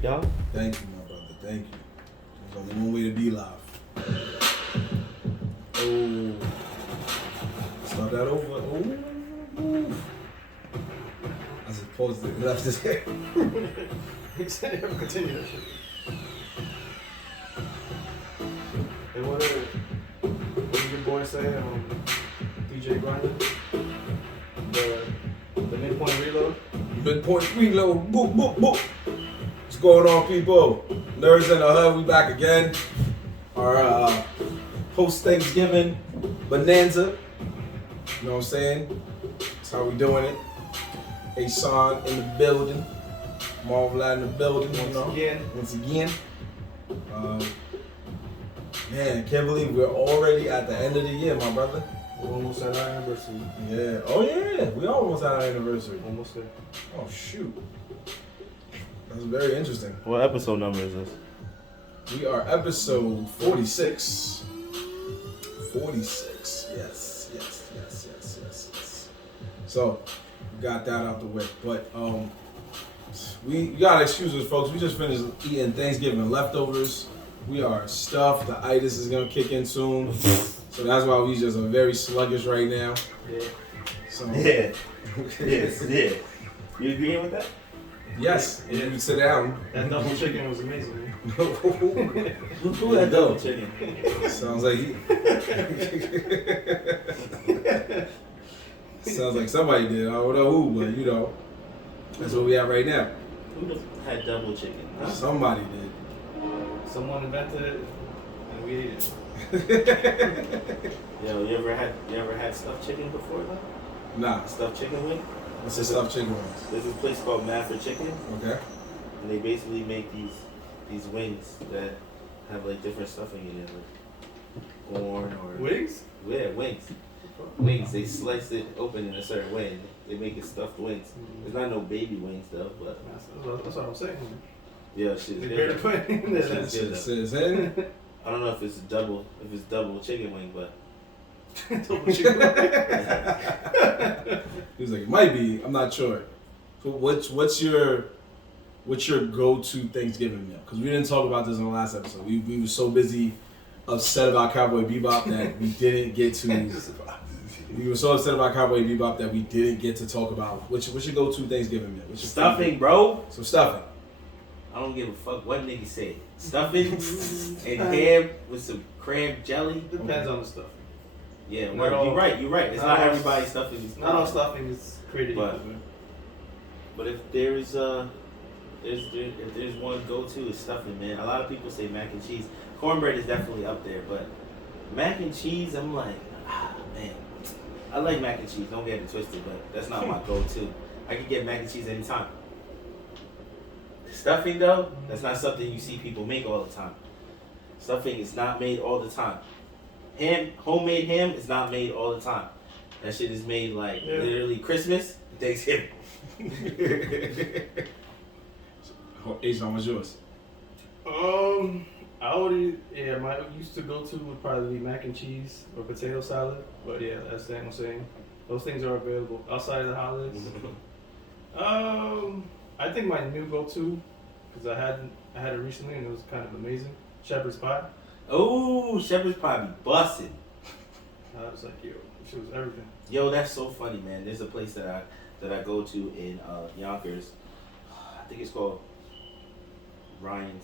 perfect, dog. Thank you, my brother. Thank you. There's only one way to be live. Oh. Start that over. Oh. I just paused it and left his hair. He said never continue that shit. And what did your boy say? DJ Grinder? The midpoint reload? Midpoint reload. Boop, boop, boop. What's going on, people? Nerds in the Hood, we back again. Our post Thanksgiving bonanza. You know what I'm saying? That's how we doing it. Asan in the building. Marv in the building. Once again. Man, can't believe we're already at the end of the year, my brother. We're almost at our anniversary. Yeah. Oh yeah, we almost at our anniversary. Almost there. Oh shoot. That's very interesting. What episode number is this? We are episode 46. 46. Yes. So, we got that out the way. But you gotta excuse us, folks. We just finished eating Thanksgiving leftovers. We are stuffed. The itis is gonna kick in soon. So that's why we just are very sluggish right now. Yeah. So Yeah. Yeah. You agreeing with that? Yes. Yeah. You sit down. That double chicken was amazing, man. Who had double chicken? Sounds like he. Sounds like somebody did. I don't know who, but you know, that's where we at right now. Who had double chicken? Huh? Somebody did. Someone invented it, and we ate it. Yo, you ever had stuffed chicken before though? Nah. Stuffed chicken wing? What's the stuffed chicken wings? There's this place called Mad for Chicken, Okay. and they basically make these wings that have like different stuffing in it, like corn or Wigs? Yeah, wings. Wings. They slice it open in a certain way. And they make it stuffed wings. There's not no baby wings though, but That's what I'm saying. yeah, shit. They barely put it in there. Shit's good, It though. says in. I don't know if it's double chicken wing, but Double chicken. He was like, it might be. I'm not sure. So what's your go-to Thanksgiving meal? Because we didn't talk about this in the last episode. We were so busy upset about Cowboy Bebop that we didn't get to. We were so upset about Cowboy Bebop that we didn't get to talk about what's your go-to Thanksgiving meal? What's your stuffing, favorite? bro. Some stuffing. I don't give a fuck what nigga say. Stuffing and ham with some crab jelly. Depends on the stuffing. Yeah, Not you're all- right. You're right. It's not not all- everybody's stuffing. Not all stuffing is created But- equal. But if there's one go-to, it's stuffing, man. A lot of people say mac and cheese. Cornbread is definitely up there, but mac and cheese, I'm like, man. I like mac and cheese. Don't get it twisted, but that's not my go-to. I can get mac and cheese anytime. Stuffing though, that's not something you see people make all the time. Stuffing is not made all the time. Homemade ham is not made all the time. That shit is made like literally Christmas, Thanksgiving. Asan, what's yours? My used to go to would probably be mac and cheese or potato salad. But yeah, that's the thing I'm saying. Those things are available outside of the holidays. I think my new go-to, because I had it recently and it was kind of amazing. Shepherd's pie. Oh, shepherd's pie be busting. I was like, yo, she was everything. Yo, that's so funny, man. There's a place that I go to in Yonkers. I think it's called Ryan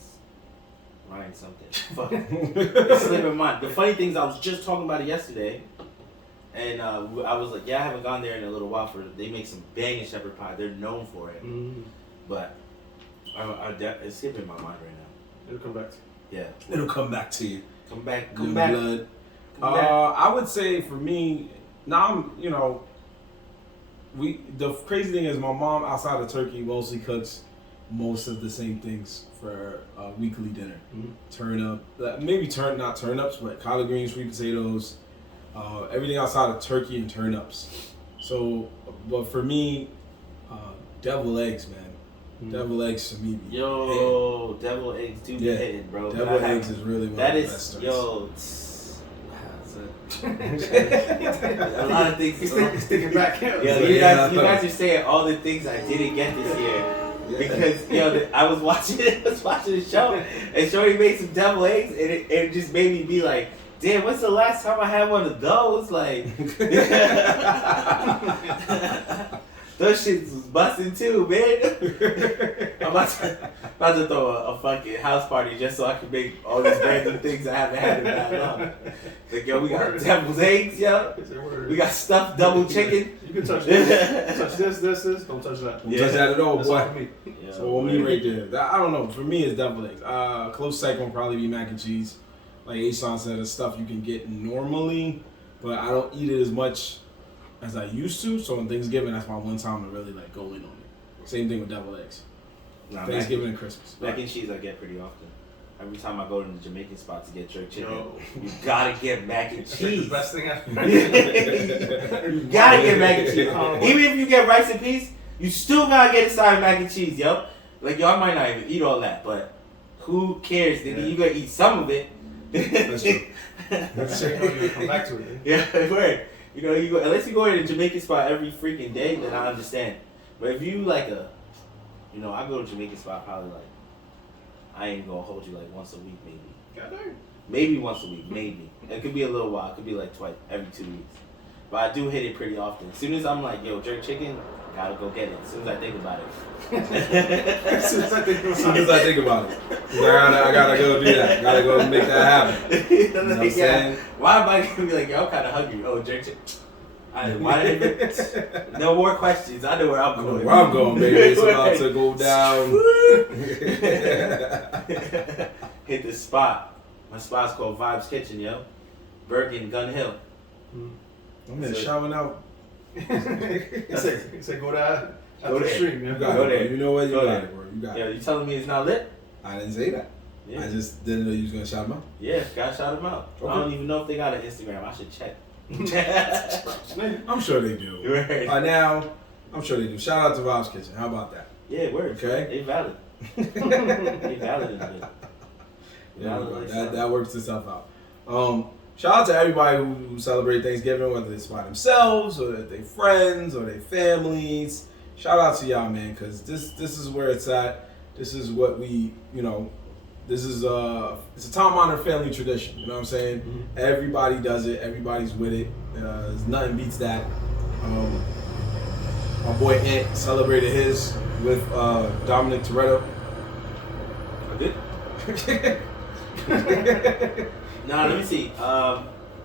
something. Fuck. It's slipping mind. The funny thing is, I was just talking about it yesterday, and I was like, yeah, I haven't gone there in a little while. They make some banging shepherd pie. They're known for it, but it's skipping my mind right now. It'll come back to you. Yeah, It'll come back to you. come back. Blood. I would say for me, now the crazy thing is my mom outside of turkey mostly cooks most of the same things for weekly dinner. Not turnips, but collard greens, sweet potatoes, everything outside of turkey and turnips. So, but for me, deviled eggs, man. Deviled eggs to me. Yo, deviled eggs do be hitting, bro. Deviled eggs is really one of the best. Yo. A lot of things. He's thinking back. Yo, you guys are saying all the things I didn't get this year. Because I was watching the show, and Shorty made some deviled eggs, and it just made me be like, damn, when's the last time I had one of those? Like, those shits was busting too, man. I'm about to throw a fucking house party just so I can make all these random things I haven't had in that long. Like, yo, we got deviled eggs, yo. We got stuffed double chicken. You can touch this. Touch this. Don't touch that. Don't touch that at all, That's boy. all for me. So me right there. I don't know. For me, it's deviled eggs. Close second will probably be mac and cheese. Like Asan said, it's stuff you can get normally, but I don't eat it as much as I used to. So on Thanksgiving, that's my one time to really like go in on it. Same thing with deviled eggs. Thanksgiving and Christmas. Mac and cheese I get pretty often. Every time I go to the Jamaican spot to get jerk chicken, you gotta get mac and cheese. That's the best thing I've You gotta get mac and cheese. Even if you get rice and peas, you still gotta get a side of mac and cheese, yo. Like, yo, I might not even eat all that, but who cares? Then you gotta eat some of it. That's true. That's true. You come back to it. Yeah, word. You go unless you go to the Jamaican spot every freaking day, then I understand. But if you like I go to Jamaican spot probably like, I ain't gonna hold you like once a week maybe. Maybe once a week, maybe. It could be a little while. It could be like twice every 2 weeks. But I do hit it pretty often. As soon as I'm like, yo, jerk chicken, gotta go get it. As soon as I think about it. As soon as I think about it. I gotta go do that. Gotta go make that happen. You know what I'm saying? Why am I gonna be like, yo, I'm kind of hungry? Oh, jerk chicken. No more questions. I know where I'm going. Where I'm going, baby. It's about to go down. Hit the spot. My spot's called Vibes Kitchen, yo. Bergen, Gun Hill. I'm there shouting out. He said go down. Go the stream, man. Go there. You know what? You Go got there. it, bro. You got Yo, it. you telling me it's not lit? I didn't say that. Yeah. I just didn't know you was gonna shout them out. Yeah, gotta shout them out. Okay. I don't even know if they got an Instagram. I should check. I'm sure they do. Right. By now, I'm sure they do. Shout out to Vibes Kitchen. How about that? Yeah, word. Okay. They valid. They valid in it. Yeah, that works itself out. Shout out to everybody who celebrate Thanksgiving, whether it's by themselves or their friends or their families. Shout out to y'all, man, because this is where it's at. This is what we, this is it's a time-honored family tradition. You know what I'm saying? Mm-hmm. Everybody does it. Everybody's with it. There's nothing beats that. My boy Ant celebrated his with Dominic Toretto. I did. Now let me see.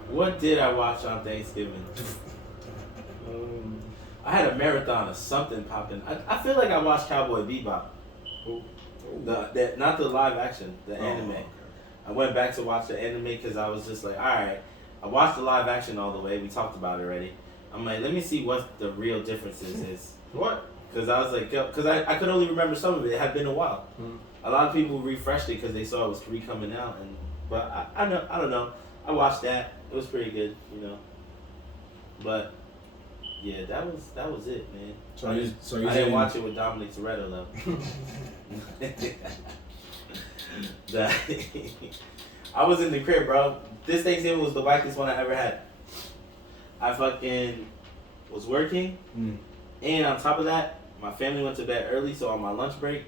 What did I watch on Thanksgiving? I had a marathon of something popping. I feel like I watched Cowboy Bebop. Not the live action, the anime. Okay. I went back to watch the anime because I was just like, all right. I watched the live action all the way. We talked about it already. I'm like, let me see what the real differences is. What? Because I was like, because I could only remember some of it. It had been a while. Mm-hmm. A lot of people refreshed it because they saw it was coming out, but I don't know. I watched that. It was pretty good, But yeah, that was it, man. I didn't watch it with Dominic Toretto though. I was in the crib, bro. This Thanksgiving was the wackest one I ever had. I fucking was working, and on top of that, my family went to bed early, so on my lunch break,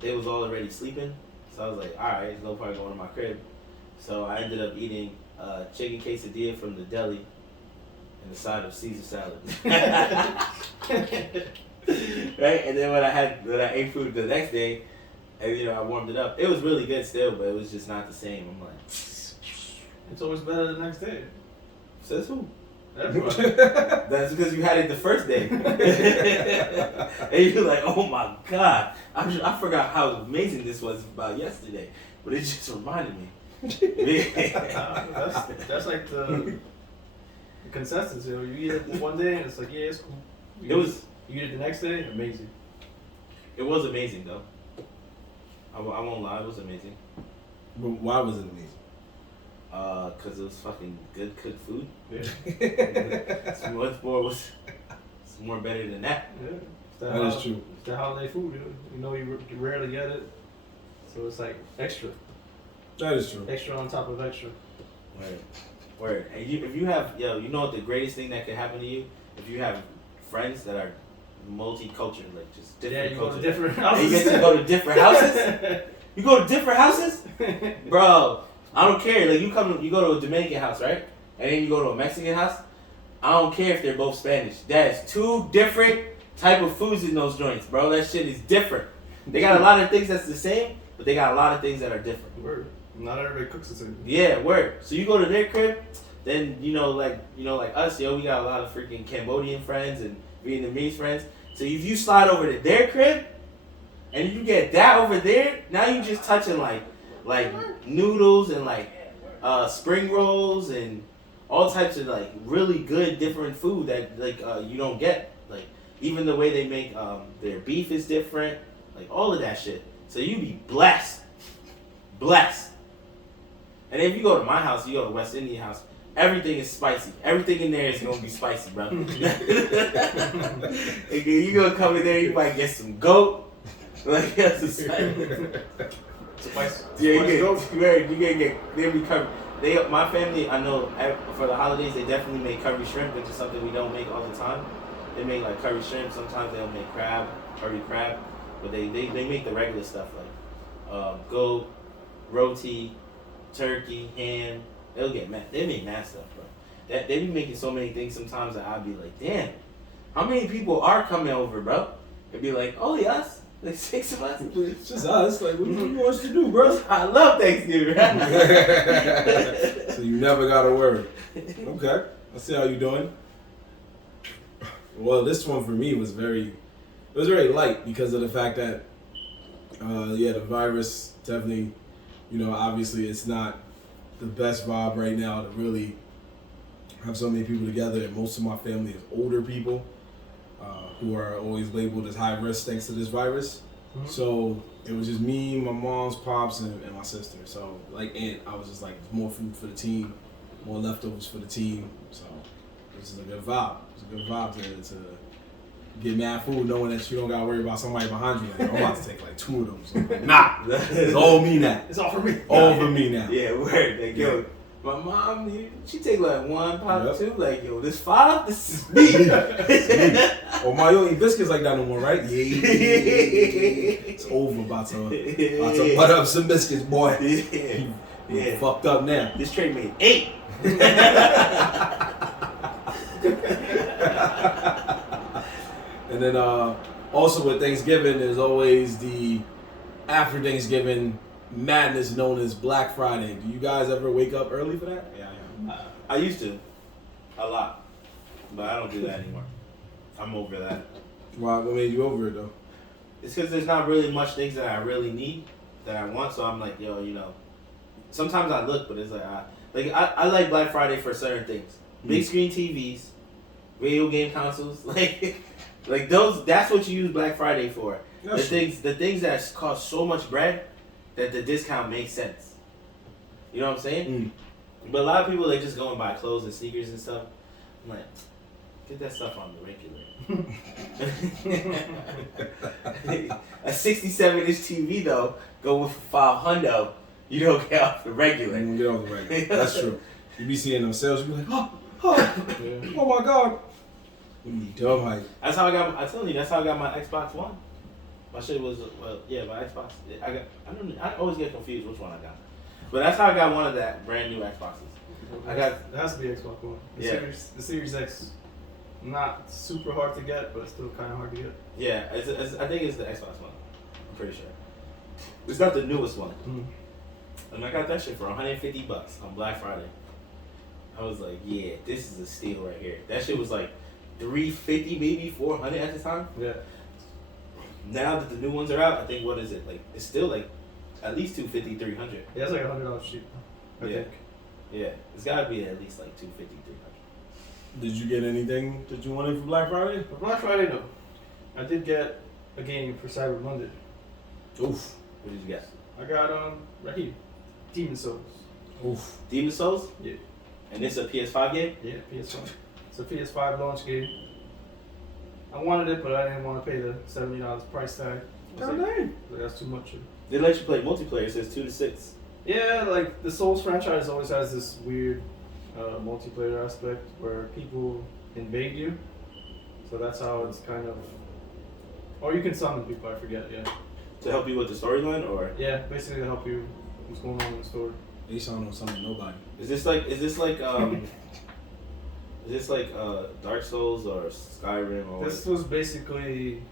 they was all already sleeping. So I was like, all right, there's no point going to my crib. So I ended up eating chicken quesadilla from the deli and a side of Caesar salad. Right? And then when I ate food the next day, and I warmed it up. It was really good still, but it was just not the same. I'm like, it's always better the next day. Says who? Everybody. That's because you had it the first day. And you're like, oh my God. I forgot how amazing this was about yesterday. But it just reminded me. That's like the consensus. You eat it one day and it's like, yeah, it's cool. You eat it the next day, amazing. It was amazing though. I won't lie, it was amazing. But why was it amazing? Cause it was fucking good cooked food. Yeah. It's more better than that. Yeah. That is true. It's the holiday food. You rarely get it, so it's like extra. That is true. Extra on top of extra. Word. And if you have, you know what the greatest thing that could happen to you? If you have friends that are multicultural, like just Yeah, different you go to cultures. different And houses. you get to go to different houses. You go to different houses, bro. I don't care. Like you go to a Dominican house, right? And then you go to a Mexican house. I don't care if they're both Spanish. That's two different type of foods in those joints, bro. That shit is different. They got a lot of things that's the same, but they got a lot of things that are different. Word. Not everybody cooks the same. Yeah, word. So you go to their crib, then like us, yo, we got a lot of freaking Cambodian friends and Vietnamese friends. So if you slide over to their crib, and you get that over there, now you just touching like noodles and like spring rolls and all types of like really good different food that like you don't get. Like even the way they make their beef is different. Like all of that shit. So you be blessed. And if you go to my house, you go to West Indian house, everything is spicy. Everything in there is gonna be spicy, bro. You gonna come in there, you might get some goat. Like that's a Spice. Yeah, you get they'll be curry. My family, I know for the holidays they definitely make curry shrimp, which is something we don't make all the time. They make like curry shrimp. Sometimes they'll make curry crab, but they make the regular stuff like goat, roti, turkey, ham. They make mad stuff, bro. They be making so many things sometimes that I'd be like, damn, how many people are coming over, bro? It'd be like, only us. Like 6 of us. It's just us. Like, what do you want us to do, bro? I love Thanksgiving. So you never got to worry. Okay. Let's see how you doing. Well, this one for me was very light because of the fact that, the virus definitely, obviously it's not the best vibe right now to really have so many people together, and most of my family is older people. Who are always labeled as high risk thanks to this virus. Mm-hmm. So it was just me, my mom's, pops, and my sister. So and I was just like, more food for the team, more leftovers for the team. So this is a good vibe. It's a good vibe to get mad food knowing that you don't gotta worry about somebody behind you. Like, I'm about to take like 2 of them. So like, nah, it's all me now. It's all for me. All for me now. Yeah, word. Like, yo, my mom, she take like 1 pot, 2. Like, yo, this 5, this is me. Oh, my, you don't eat biscuits like that no more, right? Yeah. It's over. About to butter up some biscuits, boy. You fucked up now. This tray made 8. And then also with Thanksgiving, there's always the after Thanksgiving madness known as Black Friday. Do you guys ever wake up early for that? Yeah, I used to. A lot. But I don't do that anymore. I'm over that. Why? What made you over it though? It's because there's not really much things that I really need that I want. So I'm like, yo, sometimes I look, but it's like I like Black Friday for certain things. Big screen TVs, video game consoles, like those. That's what you use Black Friday for. The things that cost so much bread that the discount makes sense. You know what I'm saying? But a lot of people, they just go and buy clothes and sneakers and stuff. I'm like, get that stuff on the regular. A 67-inch TV though, go with $500. You don't get off the regular. You don't get off the regular. That's true. You be seeing them sales, you be like, oh my god. You be dumb hype. That's how I got. I told you, that's how I got my Xbox One. My shit was my Xbox. I always get confused which one I got, but that's how I got one of that brand new Xboxes. It has to be Xbox One. The Series X, not super hard to get, but still kind of hard to get. Yeah, I think it's the Xbox One. I'm pretty sure. It's not the newest one. And I got that shit for $150 on Black Friday. I was like, yeah, this is a steal right here. That shit was like $350, maybe $400 at the time. Yeah. Now that the new ones are out, I think, what is it? Like, it's still like at least $250, $300. Yeah, it's like $100 cheap. I think. Yeah, it's gotta be at least like $250, $300. Did you get anything that you wanted for Black Friday? For Black Friday, no. I did get a game for Cyber Monday. Oof. What did you get? I got right here, Demon Souls. Oof. Demon Souls? Yeah. And this a PS5 game? Yeah, PS5. It's a PS5 launch game. I wanted it, but I didn't want to pay the $70 price tag. That's too much. They let you play multiplayer. It says 2 to 6. Yeah, like the Souls franchise always has this weird multiplayer aspect where people invade you. So that's how it's kind of Or you can summon people, I forget, yeah. To help you with the storyline, or Yeah, basically to help you what's going on in the story. They sound on something nobody. is this like Dark Souls or Skyrim or This was basically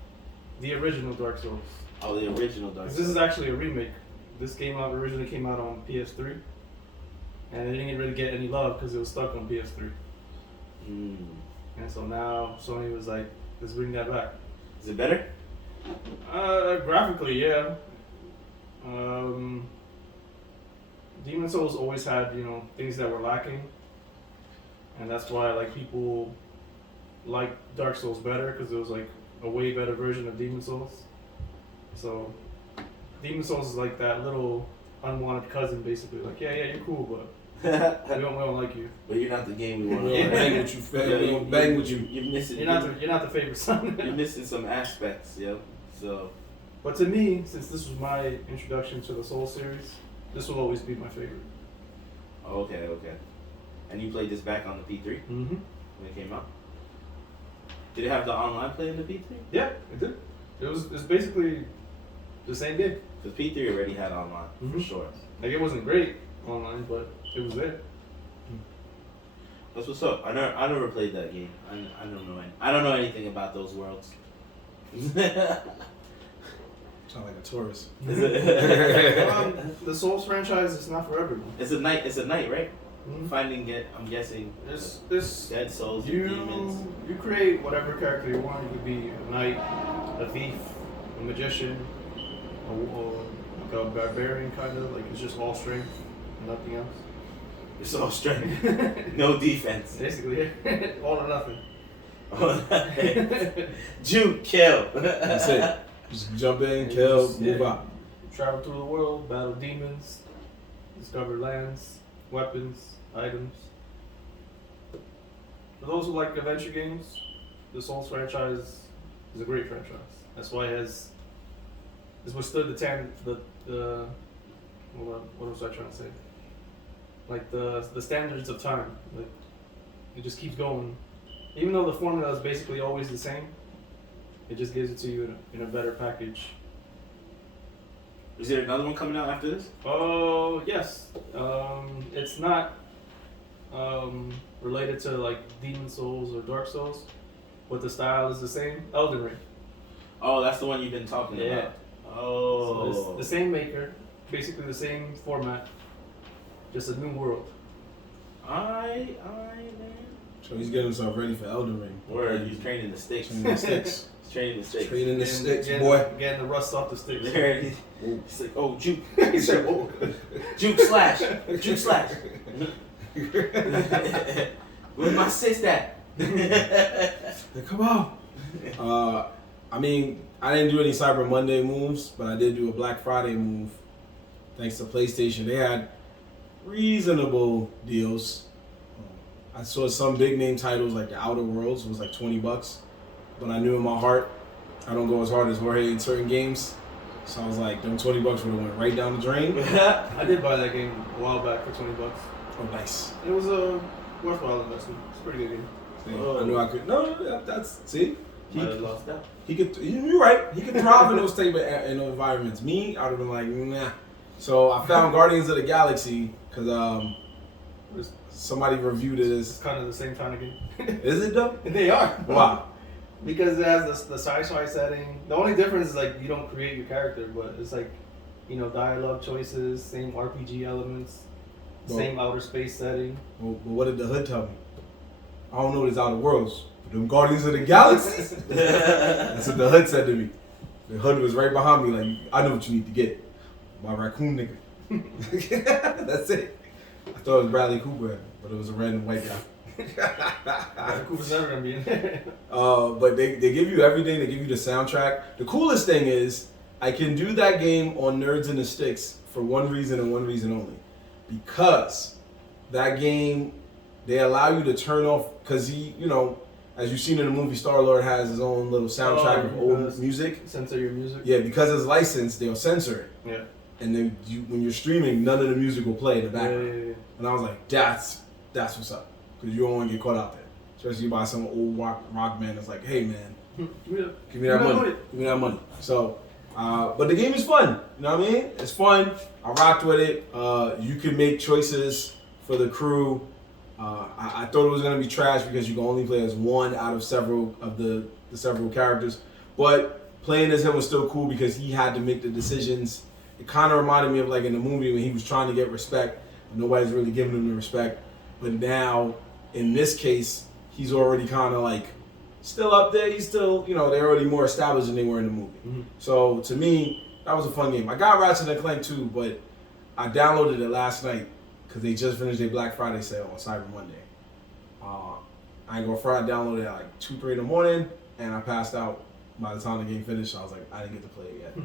the original Dark Souls. oh, the original Dark 'Cause Souls? this is actually a remake. This originally came out on PS3. And it didn't really get any love because it was stuck on PS3. And so now Sony was like, let's bring that back. Is it better? Graphically, yeah. Demon Souls always had, things that were lacking. And that's why, like, people like Dark Souls better because it was, like, a way better version of Demon Souls. So, Demon Souls is like that little unwanted cousin, basically. Like, yeah, you're cool, but we don't like you. But you're not the game we want. We don't bang with you, fam. We don't bang with you. You're missing. You're not the favorite son. You're missing some aspects, yo. So. But to me, since this was my introduction to the Soul series, this will always be my favorite. Okay. And you played this back on the P3 Mm-hmm. when it came out. Did it have the online play in the P3? Yeah, it did. It's basically the same game. Because P3 already had online for Mhm. sure. Like, it wasn't great online, but it was there. That's what's up. I never played that game. I don't know anything about those worlds. Sound like a tourist. The Souls franchise is not for everyone. It's a knight, right? Mhm. I'm guessing. This Dead Souls and you demons. you create whatever character you want. You could be a knight, a thief, a magician, like a barbarian kind of. Like, it's just all strength, nothing else. It's all strength, no defense. Basically, all or nothing. Juke, kill. That's it. Just jump in, kill, move out. Travel through the world, battle demons, discover lands, weapons, items. For those who like adventure games, the Souls franchise is a great franchise. That's why it's withstood what was I trying to say? Like the standards of time. Like, it just keeps going. Even though the formula is basically always the same, it just gives it to you in a better package. Is there another one coming out after this? Oh, yes. It's not related to like Demon Souls or Dark Souls, but the style is the same. Elden Ring. Oh, that's the one you've been talking about. Oh. So it's the same maker, basically the same format, just a new world. Man. So he's getting himself ready for Elden Ring. Word, he's training the sticks. Training the sticks. He's training the sticks. Training the sticks, Getting boy. the rust off the sticks. There he- He's like, oh, juke. He said, "Oh." Juke slash. Juke slash. Where's my sis at? Come on. I mean, I didn't do any Cyber Monday moves, but I did do a Black Friday move. Thanks to PlayStation, they had reasonable deals. I saw some big name titles like The Outer Worlds was like $20, but I knew in my heart I don't go as hard as Jorge in certain games, so I was like, them $20 would have went right down the drain. I did buy that game a while back for $20. Oh, nice. It was a worthwhile investment. It's a pretty good game. See, Oh. I knew I could. No, that's see. Might have lost out. He could. You're right. He could thrive in those type of environments. Me, I would have been like, nah. So I found Guardians of the Galaxy because somebody reviewed it It's as. kind of the same kind of game. Is it though? They are. Wow. Because it has the sci-fi setting. The only difference is like you don't create your character, but it's like, dialogue choices, same RPG elements, same outer space setting. Well, but what did the hood tell me? I don't know what is Outer Worlds. But them Guardians of the Galaxy. That's what the hood said to me. The hood was right behind me, like, I know what you need to get. My raccoon nigga. That's it. I thought it was Bradley Cooper, but it was a random white guy. Cooper's never gonna be in there. But they give you everything. They give you the soundtrack. The coolest thing is I can do that game on Nerdz and the Sticks for one reason and one reason only. Because that game, they allow you to turn off, because he, as you've seen in the movie, Star-Lord has his own little soundtrack of old music. Censor your music? Yeah, because it's licensed, they'll censor it. Yeah. And then when you're streaming, none of the music will play in the background. Yeah. And I was like, that's what's up. Because you don't want to get caught out there. Especially by some old rock man that's like, hey man, Give me that money. Give me that money. So, but the game is fun. You know what I mean? It's fun. I rocked with it. You can make choices for the crew. I thought it was gonna be trash because you can only play as one out of several of the several characters. But playing as him was still cool because he had to make the decisions. It kind of reminded me of like in the movie when he was trying to get respect, and nobody's really giving him the respect. But now, in this case, he's already kind of like still up there. He's still, they're already more established than they were in the movie. Mm-hmm. So to me, that was a fun game. I got Ratchet & Clank too, but I downloaded it last night because they just finished their Black Friday sale on Cyber Monday. I ain't gonna front. I downloaded it at like 2, 3 in the morning, and I passed out by the time the game finished. So I was like, I didn't get to play it yet.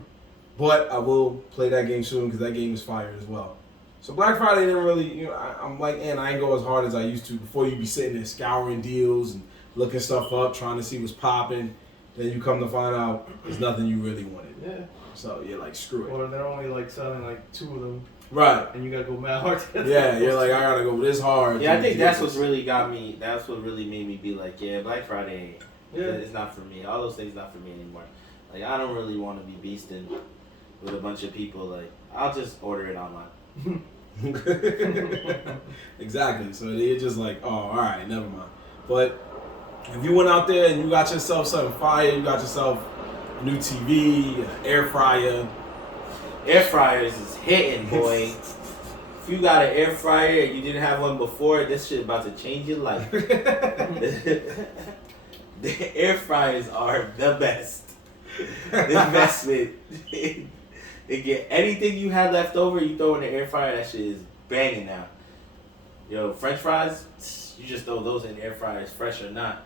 But I will play that game soon because that game is fire as well. So Black Friday didn't really, I'm like, I ain't go as hard as I used to. Before you be sitting there scouring deals and looking stuff up, trying to see what's popping. Then you come to find out there's nothing you really wanted. Yeah. So you're like, screw it. Or they're only like selling like 2 of them. Right. And you gotta go mad hard to get Yeah, you're like, I gotta go this hard. Yeah, I think that's what really got me. That's what really made me be like, yeah, Black Friday, it's not for me. All those things not for me anymore. Like, I don't really want to be beasting with a bunch of people. Like, I'll just order it online. Exactly. So they're just like, oh, all right, never mind. But if you went out there and you got yourself something fire, you got yourself a new TV, an air fryer. Air fryers is hitting, boy. If you got an air fryer and you didn't have one before, this shit about to change your life. The air fryers are the best. The investment. They get anything you had left over, you throw in the air fryer, that shit is banging now. Yo, French fries, you just throw those in the air fryers, fresh or not.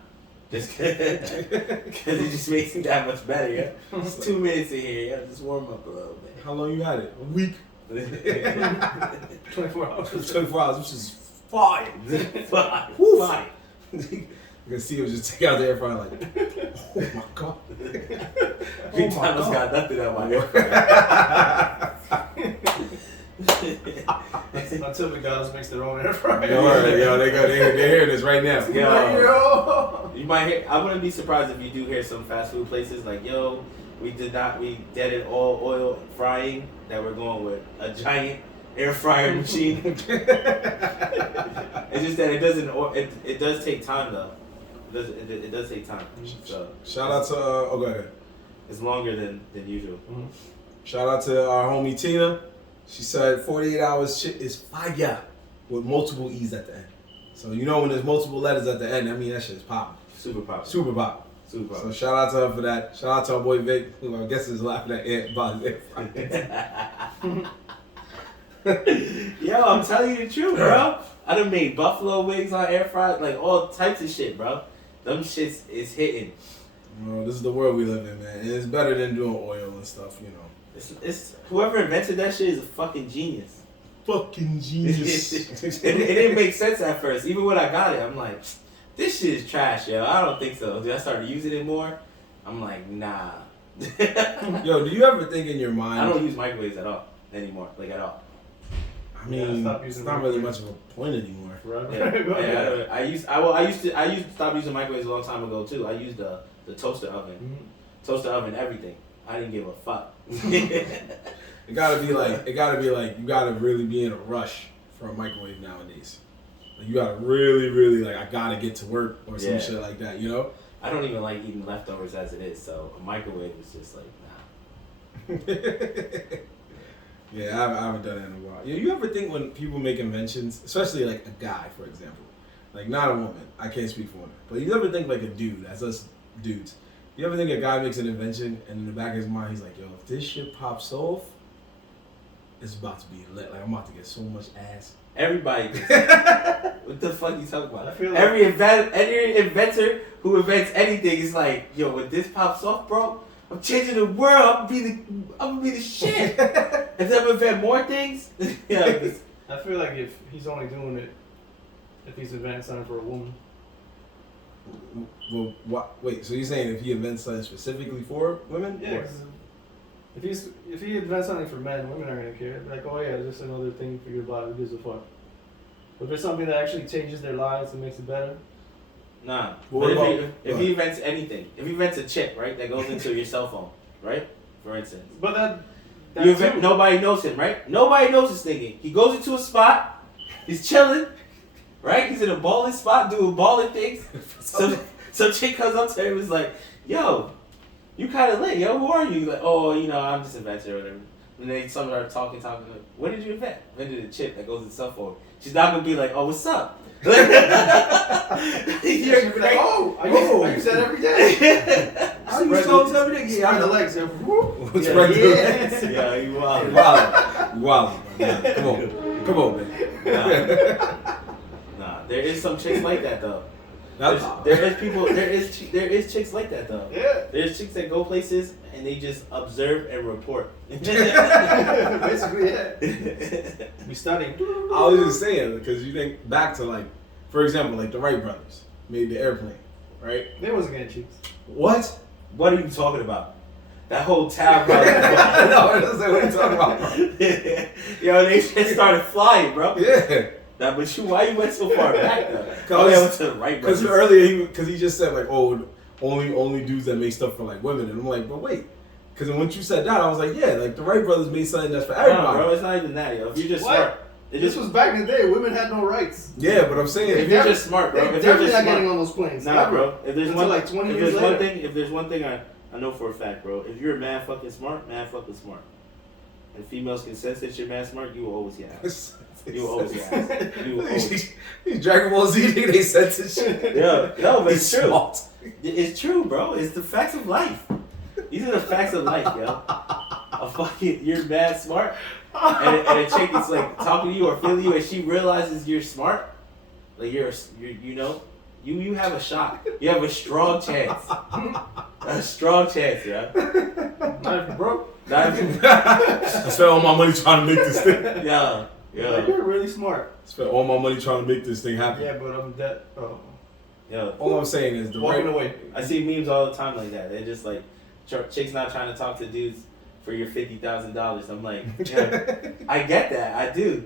Just because it just makes it that much better, yeah? It's 2 minutes in here, yeah? Just warm up a little bit. How long you had it? A week? 24 hours. 24 hours, which is fire. Fire. Fire. You can see him just take out the air fryer like, oh my god. Big Thomas got nothing on my air fryer. Until McDonald's makes their own air fryer. They're hearing this right now. Yo, you might hear. I wouldn't be surprised if you do hear some fast food places like, yo, we did it all oil frying, that we're going with a giant air fryer machine. It's just that it does take time though. It does take time. So shout out to go ahead. It's longer than usual. Mm-hmm. Shout out to our homie Tina. She said 48 hours shit is fire with multiple E's at the end. So when there's multiple letters at the end, I mean that shit is popping. Super popping. Super popping. Super popping. So shout out to her for that. Shout out to our boy Vic, who I guess is laughing at about his Yo, I'm telling you the truth, bro. I done made buffalo wings on air fry, like all types of shit, bro. Them shits is hitting. Well, this is the world we live in, man. And it's better than doing oil and stuff, It's whoever invented that shit is a fucking genius. Fucking genius. It didn't make sense at first. Even when I got it, I'm like, this shit is trash, yo. I don't think so. Did I start using it more? I'm like, nah. Yo, do you ever think in your mind? I don't use microwaves at all anymore, like at all. I mean, it's not really much of a point anymore. Yeah. I used to stop using microwaves a long time ago too. I used the toaster oven. Mm-hmm. Toaster oven, everything. I didn't give a fuck. It gotta be like you gotta really be in a rush for a microwave nowadays. Like you gotta really like I gotta get to work or some shit like that, I don't even like eating leftovers as it is, so a microwave is just like nah. Yeah, I haven't done that in a while. You ever think when people make inventions, especially like a guy, for example, like not a woman, I can't speak for women, but you ever think like a dude, that's us dudes, you ever think a guy makes an invention and in the back of his mind he's like, yo, if this shit pops off, it's about to be lit. Like I'm about to get so much ass. Everybody what the fuck you talking about? I feel like every inventor who invents anything is like, yo, when this pops off, bro, I'm changing the world. I'm gonna be the shit. Has ever invent more things? Yeah. I feel like if he's only doing it if he's inventing something for a woman. Well, wait. So you're saying if he invents something specifically for women? Yeah. If he invents something for men, women aren't gonna care. Like, oh yeah, just another thing for your body. Who gives a fuck? But if there's something that actually changes their lives and makes it better, Nah. What But about- if he invents anything, if he invents a chip, right, that goes into your cell phone, right, for instance. But Nobody knows him, right? Nobody knows this nigga. He goes into a spot, he's chilling, right? He's in a balling spot doing balling things. Some chick comes up to him and is like, yo, you kind of lit, yo. Who are you? He's like, oh, you know, I'm just an inventor or whatever. And then some of them are talking. Like, what did you invent? Invented a chip that goes in cell phone. She's not gonna be like, oh, what's up? You're You're like, oh, I use that every day. I use those every day. Yeah, the legs. Yeah, Yeah, you wild. Wow. Nah, come on, man. Nah, there is some chicks like that though. There is chicks like that though. Yeah. There's chicks that go places and they just observe and report. Basically, yeah. We studying. I was just saying, because you think back to, like, for example, like the Wright brothers made the airplane, right? They wasn't getting chicks. What? What are you talking about? That whole town, bro. No, that's not what you're talking about, bro. Yo, they just started flying, bro. Yeah. Nah, but why you went so far back though? Cause I went to the Wright Because brothers. earlier, because he just said, like, oh, only dudes that make stuff for, like, women. And I'm like, but wait. Because once you said that, I was like, yeah, like, the Wright brothers made something that's for everybody. No, bro, it's not even that, yo. If you're just What? smart. This was back in the day. Women had no rights. Yeah, but I'm saying, If you're just smart, bro. They're If you're definitely just not getting smart. on those planes. Nah, ever. bro. If there's Until one, like 20 if years there's later. if there's one thing I know for a fact, bro. If you're mad fucking smart, and females can sense that you're mad smart, you will always get ass. You will always get ass. You will always. These Dragon Ball Z, they said this shit. Yeah, no, but it's He's true. smart. It's true, bro. It's the facts of life. These are the facts of life, yo. You're mad smart, and a chick is like talking to you or feeling you, and she realizes you're smart. Like you have a shot. You have a strong chance. A strong chance, yeah. Not if you're broke. Not if you- I spent all my money trying to make this thing. yeah. Like, you're really smart. Spent all my money trying to make this thing happen. Yeah, but I'm dead. Oh. Yeah. All I'm saying is the Walking right. away. I see memes all the time like that. They're just like, chicks not trying to talk to dudes for your $50,000. I'm like, yeah, I get that, I do,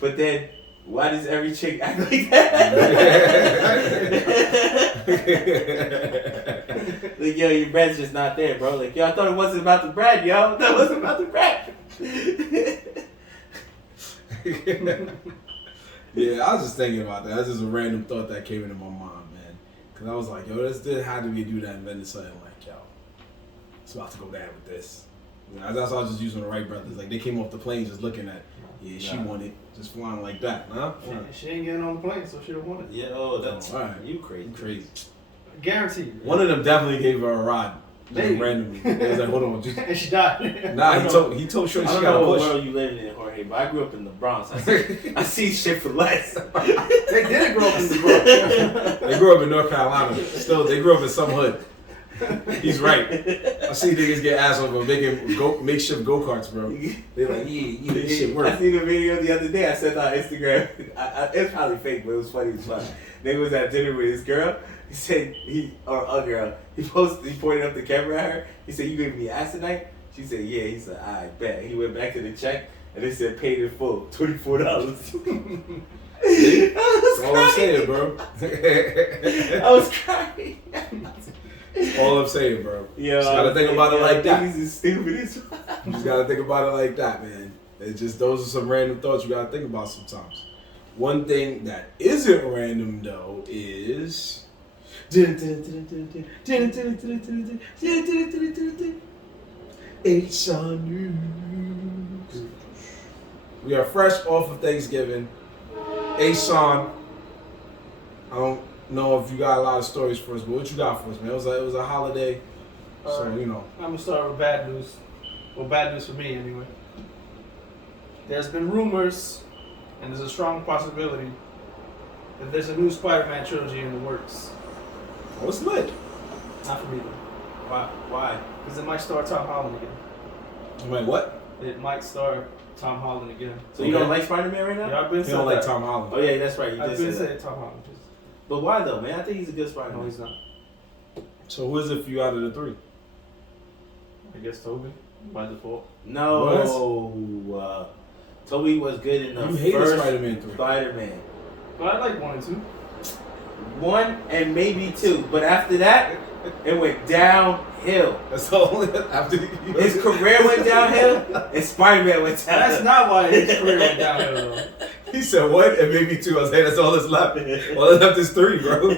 but then why does every chick act like that? Like, yo, your bread's just not there, bro. Like, yo, I thought it wasn't about the bread, yo. That wasn't about the bread. Yeah, I was just thinking about that. That's just a random thought that came into my mind, man. Because I was like, yo, this had to be a dude that invented something like, yo, it's about to go down with this. You know, that's why I was just using the Wright brothers. Like, they came off the plane just looking at, yeah, she wanted, just flying like that, huh? She ain't getting on the plane, so she don't want it. Yeah, oh, that's all right. You crazy. You crazy. Guaranteed. One of them definitely gave her a ride. Maybe. Randomly. He was like, hold on. Just, And she died. nah, he told Shorty I she don't got know to what push. world you living in, Jorge, but I grew up in the Bronx. I see shit for less. They did grow up in the Bronx. They grew up in North Carolina. Still, they grew up in some hood. He's right. I see niggas get ass over making makeshift go-karts, bro. They're like, yeah, this shit I work. seen a video the other day. I sent on Instagram. It's probably fake, but it was funny as fuck. Nigga was at dinner with his girl. He said a girl. He pointed up the camera at her. He said, "You giving me ass tonight?" She said, "Yeah." He said, "I bet." He went back to the check and it said paid in full, $24. That's all I'm saying, bro. I was crying. All I'm saying, bro. Yo, Just gotta think about it like that. Niggas is stupid as fuck. You just gotta think about it like that, man. It's just those are some random thoughts you gotta think about sometimes. One thing that isn't random though is H-On News. We are fresh off of Thanksgiving. H-On, I don't know if you got a lot of stories for us, but what you got for us, man? It was a holiday, so you know. I'm gonna start with bad news. Well, bad news for me anyway. There's been rumors, and there's a strong possibility that there's a new Spider-Man trilogy in the works. Oh, it's lit. Not for me though, Why? because it might star Tom Holland again. Wait, what? It might star Tom Holland again. So you don't like Spider-Man right now? Yeah, I've been You saying don't like that. Tom Holland. Oh yeah, that's right. You I've just been said that. saying Tom Holland. But why though, man? I think he's a good Spider-Man. No, he's not. So who is it for you out of the three? I guess Toby by default. No, Toby was good in the You hated first Spider-Man 3. Spider-Man. But I like 1 and 2. 1 and maybe 2, but after that, it went downhill. That's all. After His career went downhill, and Spider-Man went downhill. That's not why his career went downhill, though. He said 1 and maybe 2. I was like, that's all that's left. All that's left is 3, bro.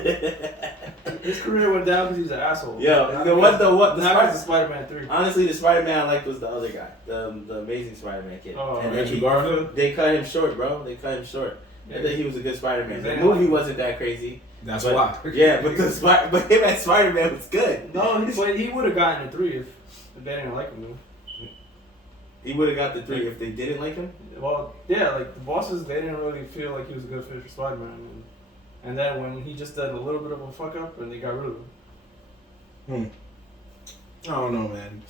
His career went down because he was an asshole. Yo, the Spider-Man 3. Honestly, the Spider-Man I liked was the other guy, the Amazing Spider-Man kid. Oh, and Andrew Garfield? They cut him short, bro. They cut him short. Yeah. I think he was a good Spider-Man. The They movie like- wasn't that crazy. That's but, why. Yeah, but him as Spider-Man was good. No, but he would have gotten a 3 if they didn't like him, though. He would have got the 3 if they didn't like him. Well, yeah, like the bosses, they didn't really feel like he was a good fit for Spider-Man. And then when he just did a little bit of a fuck up, and they got rid of him. I don't know, man.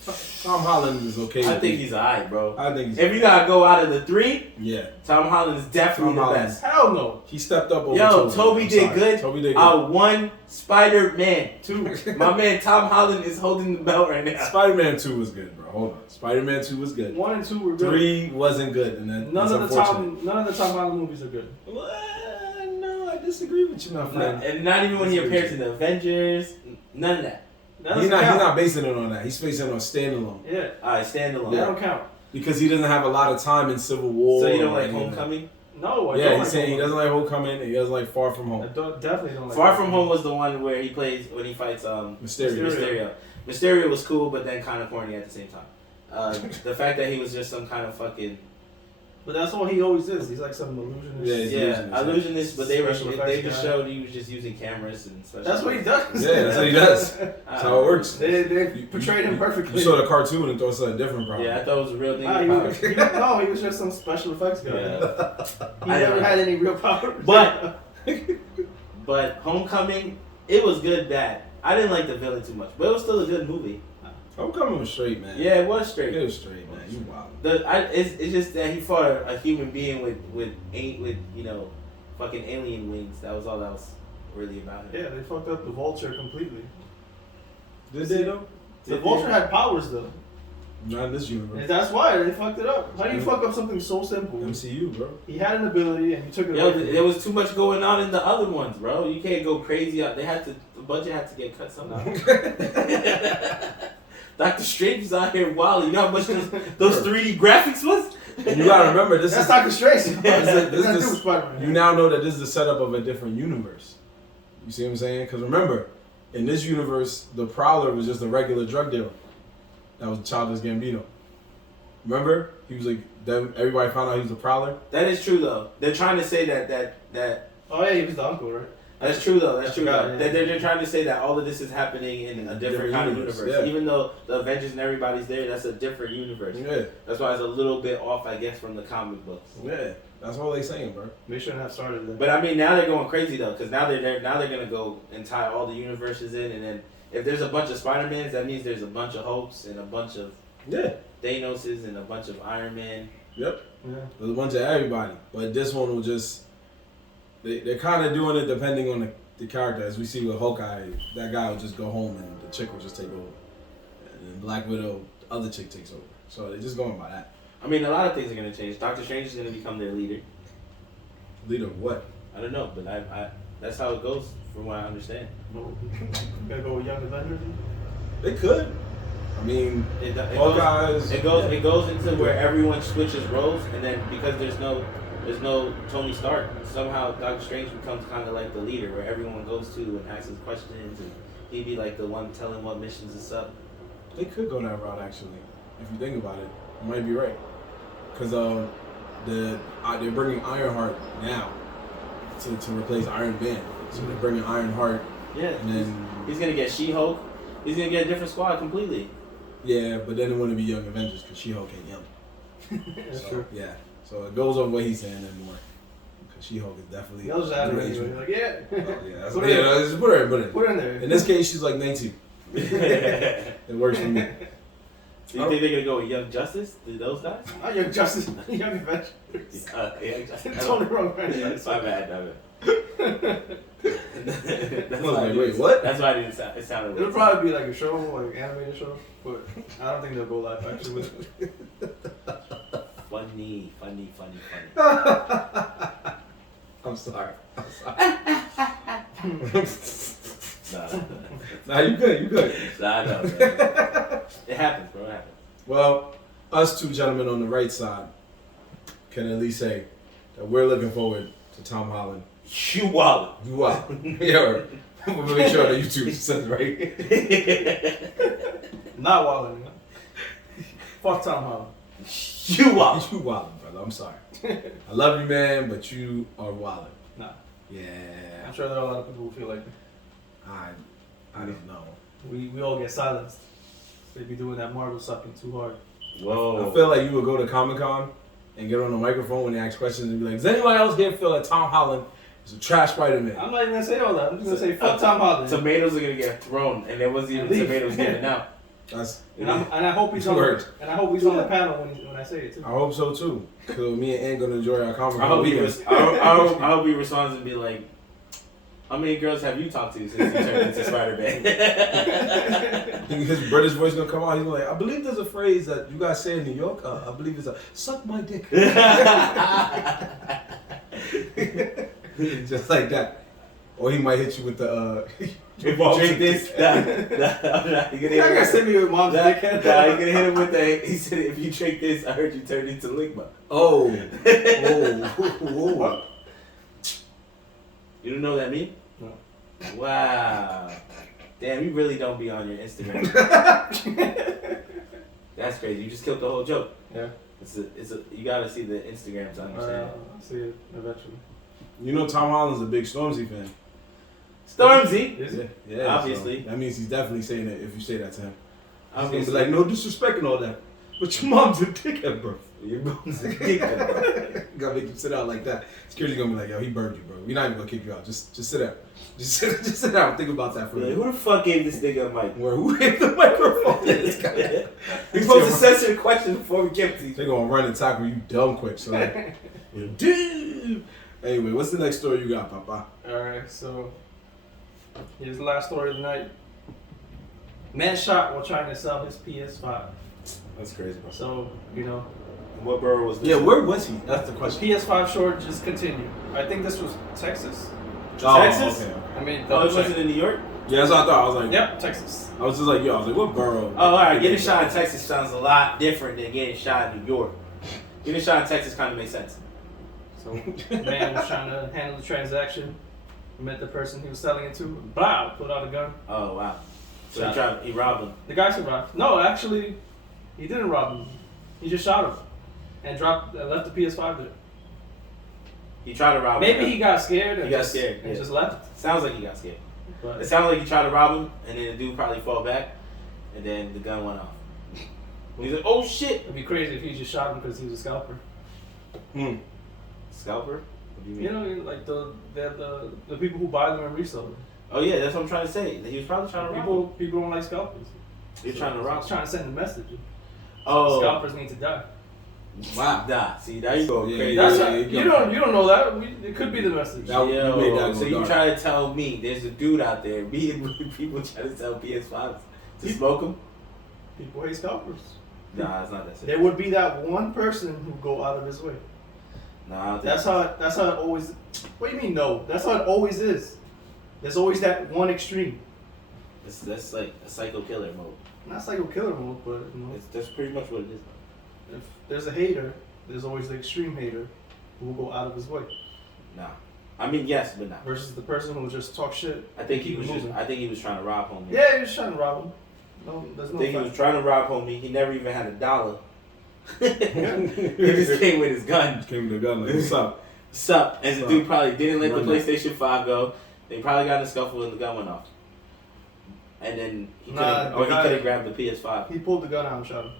Tom Holland is okay. I think he's alright, bro. I think he's. If you gotta go out of the 3, Yeah. Tom Holland is definitely Tom the Holland. best. Hell no. He stepped up over Yo, Toby I'm did sorry. good. Toby did good. 1 Spider-Man 2. My man Tom Holland is holding the belt right now. Spider-Man 2 was good, bro. Hold on. Spider-Man 2 was good. 1 and 2 were good. 3 wasn't good, and then None of the unfortunate. Tom Holland movies are good. What? No, I disagree with you, my friend. And not even when he appears in the Avengers. None of that. That He's doesn't count. not basing it on that. He's basing it on standalone. Yeah, Alright, standalone. that don't count. Because he doesn't have a lot of time in Civil War. So you don't or like any of that. Homecoming? No, I Yeah, don't he's like saying he Homecoming. doesn't like Homecoming and he doesn't like Far From I Home. definitely don't like Far From Home was the one where he plays when he fights Mysterio. Mysterio was cool, but then kind of corny at the same time. The fact that he was just some kind of fucking But that's all he always is. He's like some illusionist. Yeah, he's illusionist, but they Special effects just guy. showed he was just using cameras and special. That's what he does. Yeah, that's what he does. That's how it works. They portrayed him perfectly. You saw the cartoon and thought something different, probably. Yeah, I thought it was a real Nah, nigga. no, he was just some special effects guy. Yeah. He I never know. had any real power. But Homecoming, it was good. Bad. I didn't like the villain too much, but it was still a good movie. Homecoming was straight, man. Yeah, it was straight. It was straight, man. You wild. It's just that he fought a human being with fucking alien wings. That was all that was really about it. Yeah, they fucked up the Vulture completely. Did they though? The Vulture had powers though. Not in this universe. And that's why they fucked it up. How do you fuck up something so simple? MCU, bro. He had an ability and you took it Yo, away from him. there was too much going on in the other ones, bro. You can't go crazy out. The budget had to get cut somehow. Doctor Strange is out here wild. You know how much those 3D graphics was? And you gotta remember, this That's is Doctor Strange. this is Spider-Man. you now know that this is the setup of a different universe. You see what I'm saying? Because remember, in this universe, the Prowler was just a regular drug dealer. That was Childish Gambino. Remember? He was like, everybody found out he was a Prowler. That is true though. They're trying to say that. Oh yeah, he was the uncle, right? That's true though. That's true though. Yeah. That they're trying to say that all of this is happening in a different kind of universe. Yeah. Even though the Avengers and everybody's there, that's a different universe. Yeah. That's why it's a little bit off, I guess, from the comic books. Yeah. That's all they saying, bro. They shouldn't have started that. But I mean, now they're going crazy though, because now they're gonna go and tie all the universes in, and then if there's a bunch of Spider-Mans, that means there's a bunch of Hulks and a bunch of Yeah. Thanoses and a bunch of Iron Man. Yep. Yeah. There's a bunch of everybody. But this one will just they're kind of doing it depending on the character. As we see with Hawkeye, that guy will just go home and the chick will just take over. And then Black Widow, the other chick takes over. So they're just going by that. I mean, a lot of things are gonna change. Doctor Strange is gonna become their leader. Leader of what? I don't know, but I that's how it goes from what I understand. Gonna go with Young Avengers? They could. I mean, Hawkeye's... It goes into where everyone switches roles, and then because there's no Tony Stark, somehow Doctor Strange becomes kind of like the leader, where everyone goes to and asks questions, and he'd be like the one telling what missions is up. They could go that route, actually. If you think about it, you might be right. Because they're bringing Ironheart now to replace Iron Man. So they're bringing Ironheart. Yeah, And then... he's gonna get She-Hulk. He's gonna get a different squad completely. Yeah, but then it wouldn't be Young Avengers because She-Hulk ain't young. That's So, true. yeah. So it goes over what he's saying and more. Because She-Hulk is definitely... They'll just add her middle-aged anyway. woman. Like, yeah. Oh, yeah, that's, Put her yeah, in. no, just put her in. Put her in there. In this case, she's like 19. It works for me. So you think they're gonna go with Young Justice? Those guys? Not Young Justice, Young Avengers. Young Justice. Totally wrong, right? My bad. That's I was why I like, didn't- wait, what? That's why I didn't sound. It sounded. It'll probably be like a show, like animated show, but I don't think they'll go live action with it. funny. I'm sorry. Nah, you good. Nah, no, man. It happens, bro. It happens. Well, us two gentlemen on the right side can at least say that we're looking forward to Tom Holland. You wallin'. You are. Yeah. We'll make sure that YouTube says right. Not Wallen. Fuck Tom Holland. You wallin'. You wildin', brother. I'm sorry. I love you, man, but you are wildin'. Nah. Yeah. I'm sure there are a lot of people who feel like I don't know. we all get silenced. They be doing that Marvel sucking too hard. Whoa. I feel like you would go to Comic-Con and get on the microphone when they ask questions and be like, does anyone else here feel that Tom Holland is a trash Spider-Man? I'm not even gonna say all that. I'm just gonna say fuck Tom Holland. Tomatoes are gonna get thrown, and there wasn't even tomatoes getting out. And I hope he's on. And I hope he's on the panel when I say it too. I hope so too. Cause me and Ann gonna enjoy our Comic-Con. I hope he responds and be like, "How many girls have you talked to since you turned into Spider-Man?" His British voice gonna come out. He's like, I believe there's a phrase that you guys say in New York. I believe it's a "suck my dick," just like that. Or he might hit you with the. If you drink this, I gotta send me your mom's dick. You're gonna hit him with the. He said, "If you drink this, I heard you turn into Ligma." Oh. What? You don't know what that mean? No. Wow. Damn, you really don't be on your Instagram. That's crazy. You just killed the whole joke. Yeah. You gotta see the Instagram to understand. I'll see it eventually. You know Tom Holland's a big Stormzy fan. Stormzy. Is it? Yeah. Obviously. So that means he's definitely saying it if you say that to him. He's Obviously. gonna be like, no disrespect and all that. But your mom's a dickhead, bro. Your mom's a dickhead, bro. Gotta make him sit out like that. Security's gonna be like, yo, he burned you, bro. We're not even gonna kick you out. Just sit down. Just sit down. Think about that for a Like, minute. who the fuck gave this nigga a mic? Who hit the microphone? This guy. He's supposed to censor the question before we give it to you. They're gonna run and tackle you dumb quick. So, damn. Anyway, what's the next story you got, Papa? Alright, so here's the last story of the night. Man shot while trying to sell his PS5. That's crazy, bro. So, What borough was this? Yeah, where was he? That's the question. PS5 shortages continue. I think this was Texas. Texas? Okay. I mean, Oh, it wasn't in New York? Yeah, that's what I thought. I was like, Yep, Texas. I was just like, yo, I was like, what borough? Oh, alright. Getting shot in Texas sounds a lot different than getting shot in New York. Getting shot in Texas kind of makes sense. So, man was trying to handle the transaction. Met the person he was selling it to. Blah, pulled out a gun. Oh, wow. So he robbed him. The guy survived. No, actually, he didn't rob him. He just shot him and left the PS5 there. He tried to rob him. Maybe he got scared. And He got scared, yeah. just left. Sounds like he got scared. But It sounded like he tried to rob him, and then the dude probably fell back, and then the gun went off. He's like, oh shit! it'd be crazy if he just shot him because he was a scalper. Scalper? What do you mean? You know, like the people who buy them and resell them. Oh yeah, that's what I'm trying to say. He was probably trying to rob him. People don't like scalpers. You're trying to rob He's trying to send a message. Oh. Scalpers need to die. Wow. Nah, see, now you go Yeah, crazy. That's yeah, you don't know that. It could be the message. That- you made that So go you dark. try to tell me there's a dude out there, me and people trying to sell PS5s to smoke them? People hate scalpers. Nah, it's not that simple. There would be that one person who go out of his way. Nah, I don't think That's how it always. What do you mean no? That's how it always is. There's always that one extreme. That's like a psycho killer mode. Not psycho killer mode, but That's pretty much what it is. if there's a hater, there's always the extreme hater who will go out of his way. Nah, I mean yes, but nah. Versus the person who will just talk shit. I think he keep was moving. I think he was trying to rob homie. Yeah, he was trying to rob him. No, there's I no. think he was fact. trying to rob homie. He never even had $1. He just came with his gun. Came with the gun like, what's up? Sup? And the dude probably didn't let the Run that. PlayStation 5 go. They probably got in a scuffle and the gun went off. And then he Nah, could the have guy- grabbed the PS5. He pulled the gun out and shot him.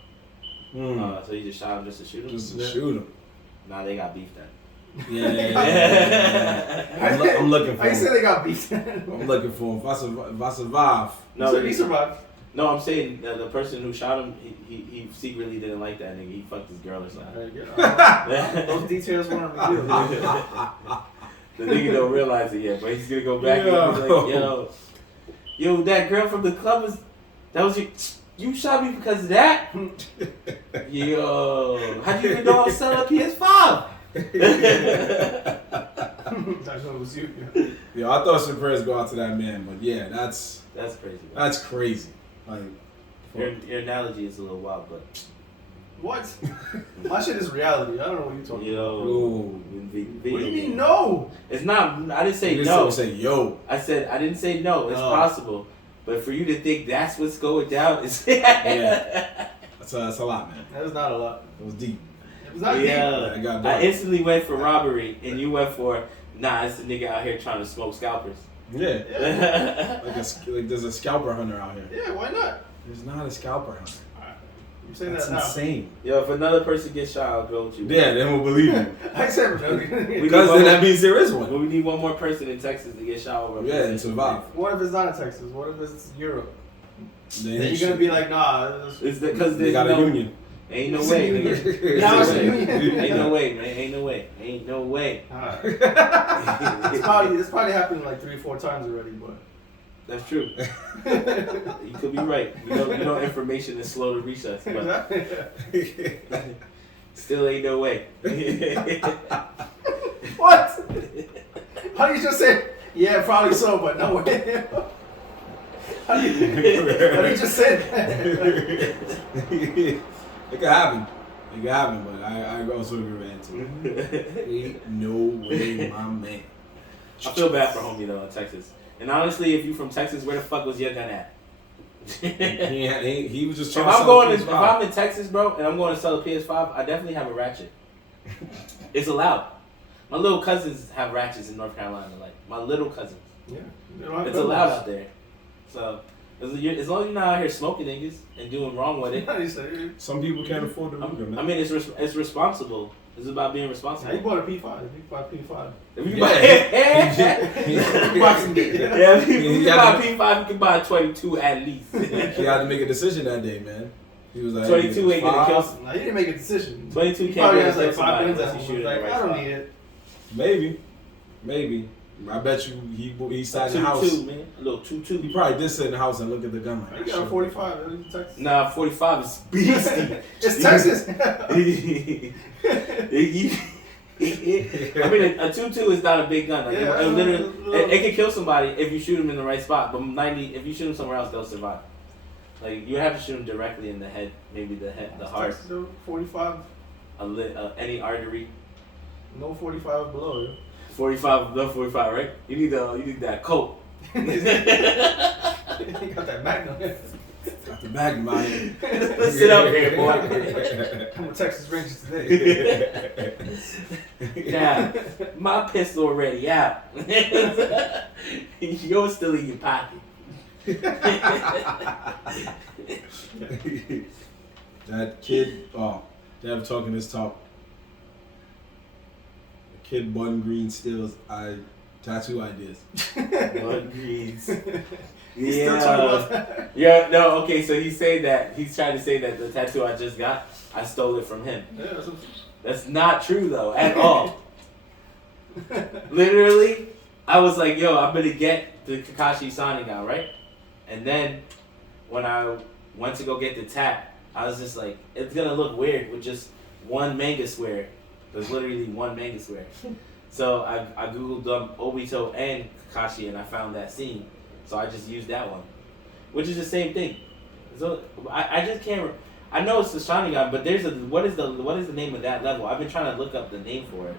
So he just shot him just to shoot him. Just to Yeah. shoot him. Nah, they got beef then. Yeah. I'm looking for I said him. they got beat. I'm looking for him. If I survive. No, he survived. No, I'm saying the person who shot him, he secretly didn't like that nigga. He fucked his girl or something. Those details weren't revealed. The nigga don't realize it yet, but he's gonna go back and be like, yo, that girl from the club you shot me because of that? Yo, how'd you even know I was selling a PS5? I know it was you. Yo, I thought some prayers go out to that man, but yeah, that's crazy. Bro. that's crazy. Like, Your analogy is a little wild, but What? My shit is reality. I don't know what you're talking about. Ooh. What do you mean no? It's not. I didn't say you no. Say yo. I said I didn't say no. It's No. possible, but for you to think that's what's going down is Yeah. That's a lot, man. That was not a lot. It was deep. It was not yeah. I got I dark. instantly went for robbery, and you went for it's the nigga out here trying to smoke scalpers. Yeah. Yeah. Like there's a scalper hunter out here. Yeah, why not? There's not a scalper hunter. You say That's that now. insane. Yo, if another person gets shot, I'll go with you. Yeah, then we'll believe you. I said no. Because then that means there is one. Well, we need one more person in Texas to get shot over. Yeah, and survive. What if it's not in Texas? What if it's Europe? Then Then you're gonna be like, nah. It's because they there's got no a union. Ain't no way, nigga. Now it's a Ain't union. Ain't no way, man. Ain't no way. Ain't no way. Alright. It's probably happened like 3 or 4 times already, but That's true. You could be right. You know, information is slow to reach us, but still ain't no way. What? How do you just say? Yeah, probably so, but no way. How do you just say that? It could happen. It could happen, but I also agree with that. Ain't no way, my man. I feel bad for homie though in Texas. And honestly, if you from Texas, where the fuck was your gun at? He was just If trying to I'm sell going, PS5. if I'm in Texas, bro, and I'm going to sell a PS5, I definitely have a ratchet. It's allowed. My little cousins have ratchets in North Carolina. Like my little cousins, Yeah, you don't have it's guns. allowed out there. So as long as you're not out here smoking niggas and doing wrong with it, Some people can't afford to read them. I mean, it's responsible. It's about being Now responsible. you bought a P5. If you bought P5. If you You bought some dick. yeah, if you Yeah. buy a P5, you can buy a 22 at least. He had to make a decision that day, man. He was like, 22 ain't gonna kill. Now you didn't make a decision. 22 He can't probably really has like kill 5 somebody guns at unless you home. shoot it in Like, the right I don't spot. need it. Maybe. I bet you he sat in the house. 22, man. A little 22. He probably did sit in the house and look at the gun like, You got a 45. At least in Texas. Nah, 45 is beastie. It's Texas. I mean, a 22 is not a big gun. Like, Yeah, it literally, it can kill somebody if you shoot them in the right spot. But 90, if you shoot them somewhere else, they'll survive. Like you have to shoot them directly in the head, maybe the head, the heart, Texas, though, 45. any artery. No 45 below. Yo. 45, no 45, right? You need that coat. You got that Magnum. got the bag in my hand. Sit up here, boy. I'm a Texas Ranger today. Now, my pistol already out. Yours still in your pocket. That kid, Dev talking this talk. The kid Bun Green steals tattoo ideas. Bun Greens. He's still talking about that. Yeah, no, okay, so he's trying to say that the tattoo I just got, I stole it from him. Yeah, that's what- That's not true though, at all. Literally, I was like, yo, I'm gonna get the Kakashi signing out, right? And then when I went to go get the tat, I was just like, it's gonna look weird with just one manga square. There's literally one manga square. So I googled Obito and Kakashi and I found that scene. So I just used that one, which is the same thing. So I just can't. I know it's the Sharingan, but what is the name of that level? I've been trying to look up the name for it.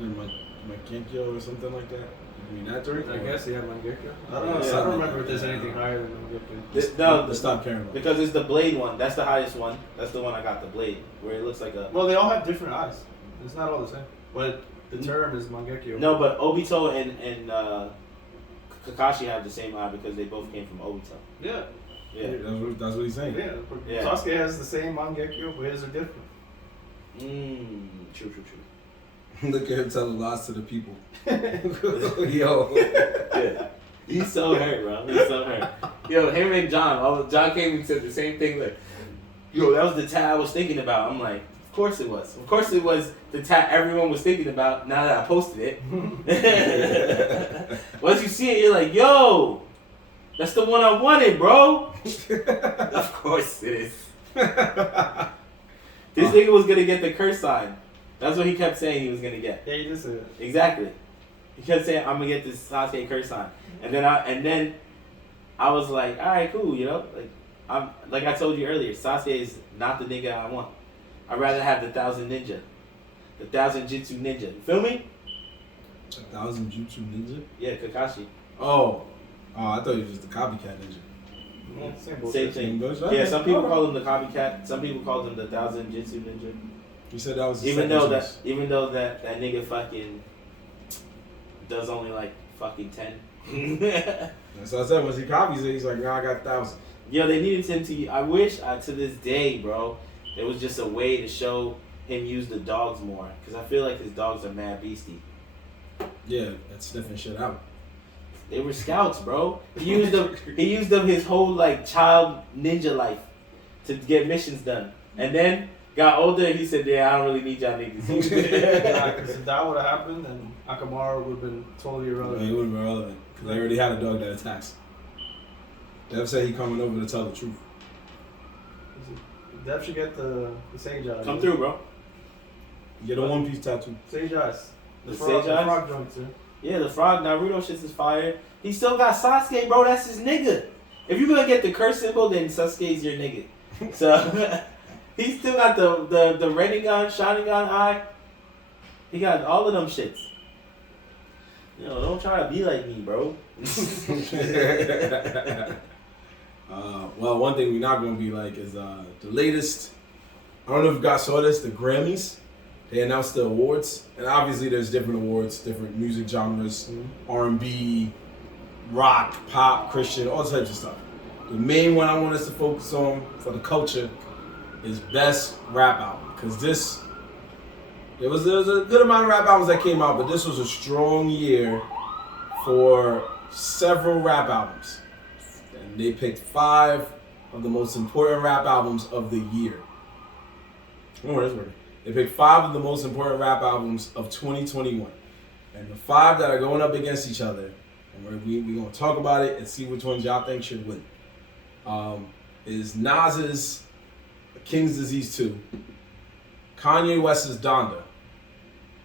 Is it Makenkyo or something like that? You mean that drink? I guess he had Mangekyo. I don't know. Yeah. I don't remember if there's anything higher than Mangekyo. No, Let's stop caring about it. because it's the blade one. That's the highest one. That's the one I got, the blade, where it looks like a. Well, they all have different eyes. It's not all the same. But the term is Mangekyo. No, but Obito and Kakashi have the same eye because they both came from Obito. Yeah. Yeah. That's what he's saying. Yeah. Yeah. Sasuke has the same Mangekyo, but his are different. True. Look at him telling lies to the people. Yo. Yeah. He's so hurt, bro. He's so hurt. Yo, him and John came and said the same thing. Like, yo, that was the tat I was thinking about. I'm like, of course it was. Of course it was the tat everyone was thinking about. Now that I posted it, once you see it, you're like, yo, that's the one I wanted, bro. Of course it is. This nigga was gonna get the curse sign. That's what he kept saying he was gonna get. Yeah, you just said it. Exactly. He kept saying, "I'm gonna get this Sasuke curse sign," and then I was like, "All right, cool, you know." Like I told you earlier, Sasuke is not the nigga I want. I'd rather have the 1,000 ninja, the 1,000 Jutsu ninja. You feel me? 1,000 Jutsu Ninja? Yeah, Kakashi. Oh, I thought he was just the copycat ninja. Yeah, same Same bullshit. thing. Bullshit. Yeah, some people call him the copycat. Some people call him the 1,000 Jutsu ninja. You said that was the Even second though choice. that nigga fucking does only like fucking 10. That's what I said. Once he copies it, he's like, nah, I got 1,000. Yo, they needed him to. I wish to this day, bro, there was just a way to show him use the dogs more, because I feel like his dogs are mad beastie. Yeah, that's sniffing shit out. They were scouts, bro. He used them. He used them his whole like child ninja life to get missions done, and then got older. And he said, "Yeah, I don't really need y'all niggas." Because if that would have happened, then Akamaru would have been totally Yeah, irrelevant. he wouldn't be relevant because they already had a dog that attacks. Dev said he coming over to tell the truth. Dev should get the Sage Eyes. Come through, bro. Get a One Piece tattoo. Sage Eyes. The frog, Sage Eyes? The frog joint, too. Yeah, the frog Naruto shit is fire. He still got Sasuke, bro. That's his nigga. If you're gonna get the curse symbol, then Sasuke's your nigga. So he still got the Rinnegan, Sharingan eye. He got all of them shits. You know, don't try to be like me, bro. Well, one thing we're not going to be like is the latest. I don't know if you guys saw this, the Grammys. They announced the awards, and obviously there's different awards, different music genres, R&B, rock, pop, Christian, all types of stuff. The main one I want us to focus on for the culture is best rap album, because there was a good amount of rap albums that came out, but this was a strong year for several rap albums. And they picked 5 of the most important rap albums of the year. They picked 5 of the most important rap albums of 2021. And the 5 that are going up against each other, and we're going to talk about it and see which ones y'all think should win, is Nas's King's Disease 2, Kanye West's Donda,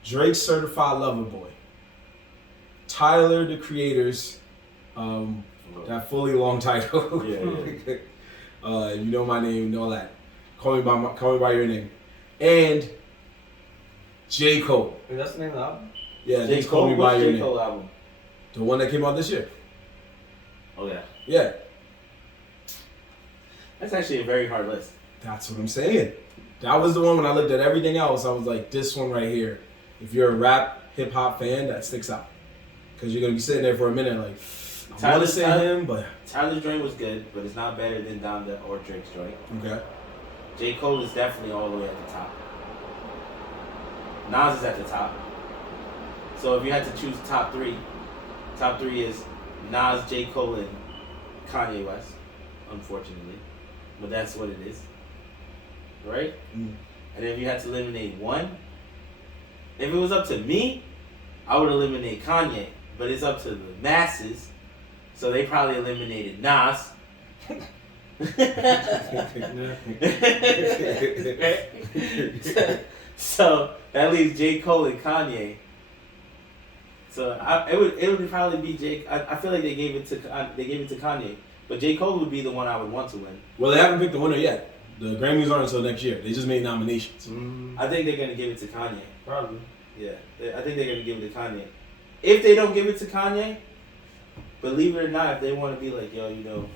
Drake's Certified Lover Boy, Tyler, the Creator's that fully long title. Yeah. You know my name, you know all that. Call me by your name. And J. Cole. Wait, that's the name of the album? Yeah, J. just Call Me Cole, by what's Your J. Name. Cole album? The one that came out this year. Oh yeah. Yeah, That's actually a very hard list. that's what I'm saying. That was the one when I looked at everything else, I was like, this one right here. If you're a rap, hip hop fan, that sticks out. Because you're going to be sitting there for a minute like, I want to say him, but... Tyler's joint was good, but it's not better than Donda or Drake's joint. Okay. J. Cole is definitely all the way at the top. Nas is at the top. So if you had to choose top 3 is Nas, J. Cole, and Kanye West, unfortunately. But that's what it is. Right? Mm. And if you had to eliminate one, if it was up to me, I would eliminate Kanye. But it's up to the masses, so they probably eliminated Nas. So that leaves J. Cole and Kanye. So it would probably be J. I feel like they gave it to Kanye, but J. Cole would be the one I would want to win. Well, they haven't picked the winner yet. The Grammys aren't until next year. They just made nominations. I think they're gonna give it to Kanye. Probably. Yeah, I think they're gonna give it to Kanye. If they don't give it to Kanye, believe it or not, if they want to be like, yo, you know,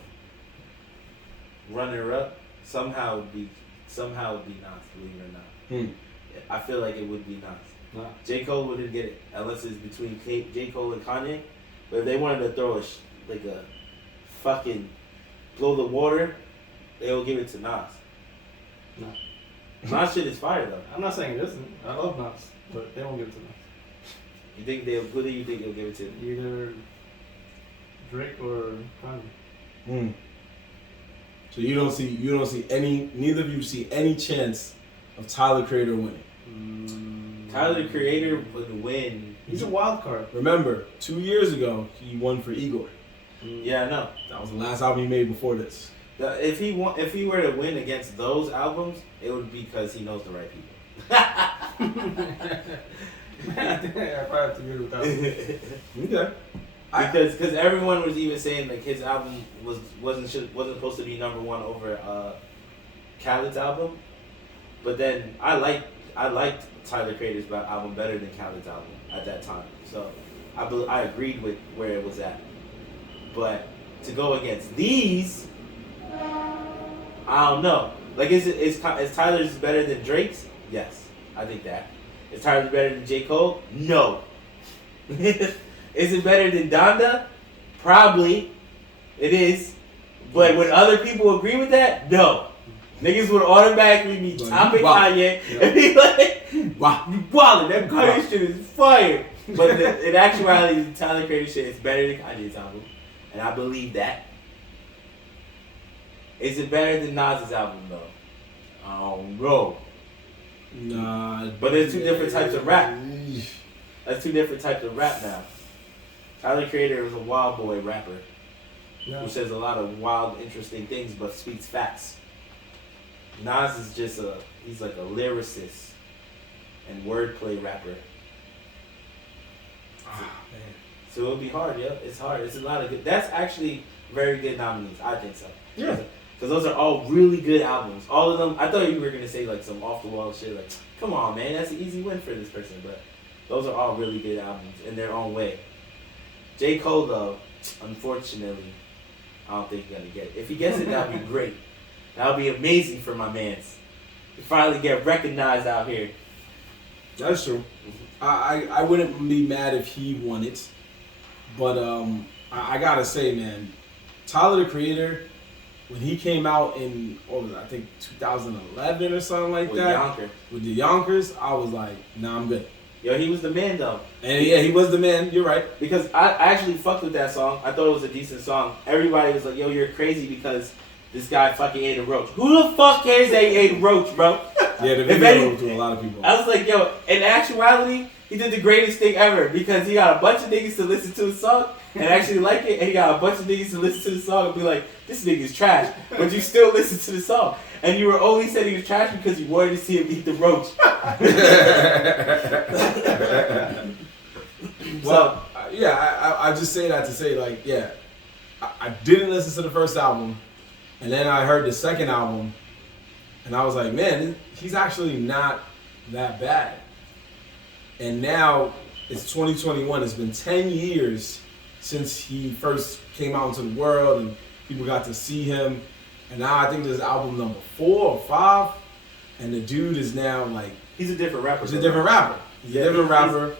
runner up, somehow it would be Nas. Believe it or not, I feel like it would be Nas. Nah. J. Cole wouldn't get it unless it's between J. Cole and Kanye. But if they wanted to throw a fucking blow the water, they will give it to Nas. No. Nas shit is fire though. I'm not saying it isn't. I love Nas, but they won't give it to Nas. Who do you think they'll give it to? Either Drake or Kanye. Mm. So you don't see any, neither of you see any chance of Tyler the Creator winning. Tyler the Creator would win. He's a wild card. Remember, 2 years ago he won for Igor. Yeah, I know. That was the last album he made before this. If he were to win against those albums, it would be because he knows the right people. I think I probably have to agree with that one. Okay. Because everyone was even saying like his album wasn't supposed to be number one over Khaled's album, but then I liked Tyler Creator's album better than Khaled's album at that time, so I agreed with where it was at. But to go against these, I don't know. Like, is Tyler's better than Drake's? Yes, I think that. Is Tyler better than J. Cole? No. Is it better than Donda? Probably. It is. But would other people agree with that? No. Niggas would automatically be topping Kanye and be like, wow, you wildin', that Kanye shit is fire. But in actuality, the Tyler Creator shit is better than Kanye's album. And I believe that. Is it better than Nas's album, though? I don't know. Nah. But there's two different types of rap. That's two different types of rap now. Tyler Creator is a wild boy rapper who says a lot of wild, interesting things, but speaks facts. Nas is just he's like a lyricist and wordplay rapper. So it'll be hard, yeah. It's hard. It's a lot of good. That's actually very good nominees. I think so. Yeah. Because those are all really good albums. All of them. I thought you were gonna say like some off the wall shit. Like, come on, man, that's an easy win for this person. But those are all really good albums in their own way. J. Cole, though, unfortunately, I don't think he's gonna get it. If he gets it, that'll be great. That'll be amazing for my mans. To finally get recognized out here. That's true. I wouldn't be mad if he won it. But I gotta say, man, Tyler the Creator, when he came out in, what was it, I think 2011 or something like that. With the Yonkers, I was like, nah, I'm good. Yo, he was the man, though. And yeah, he was the man. You're right. Because I actually fucked with that song. I thought it was a decent song. Everybody was like, yo, you're crazy because this guy fucking ate a roach. Who the fuck cares that he ate a roach, bro? Yeah, the video to a lot of people. I was like, yo, in actuality, he did the greatest thing ever because he got a bunch of niggas to listen to his song and actually like it, and he got a bunch of niggas to listen to the song and be like, this nigga's trash, but you still listen to the song. And you were only saying he was trash because you wanted to see him eat the roach. Well, yeah, I just say that to say, like, yeah, I didn't listen to the first album, and then I heard the second album, and I was like, man, he's actually not that bad. And now it's 2021. It's been 10 years since he first came out into the world, and people got to see him. And now I think this is album number 4 or 5, and the dude is now like... He's a different rapper. He's a different rapper.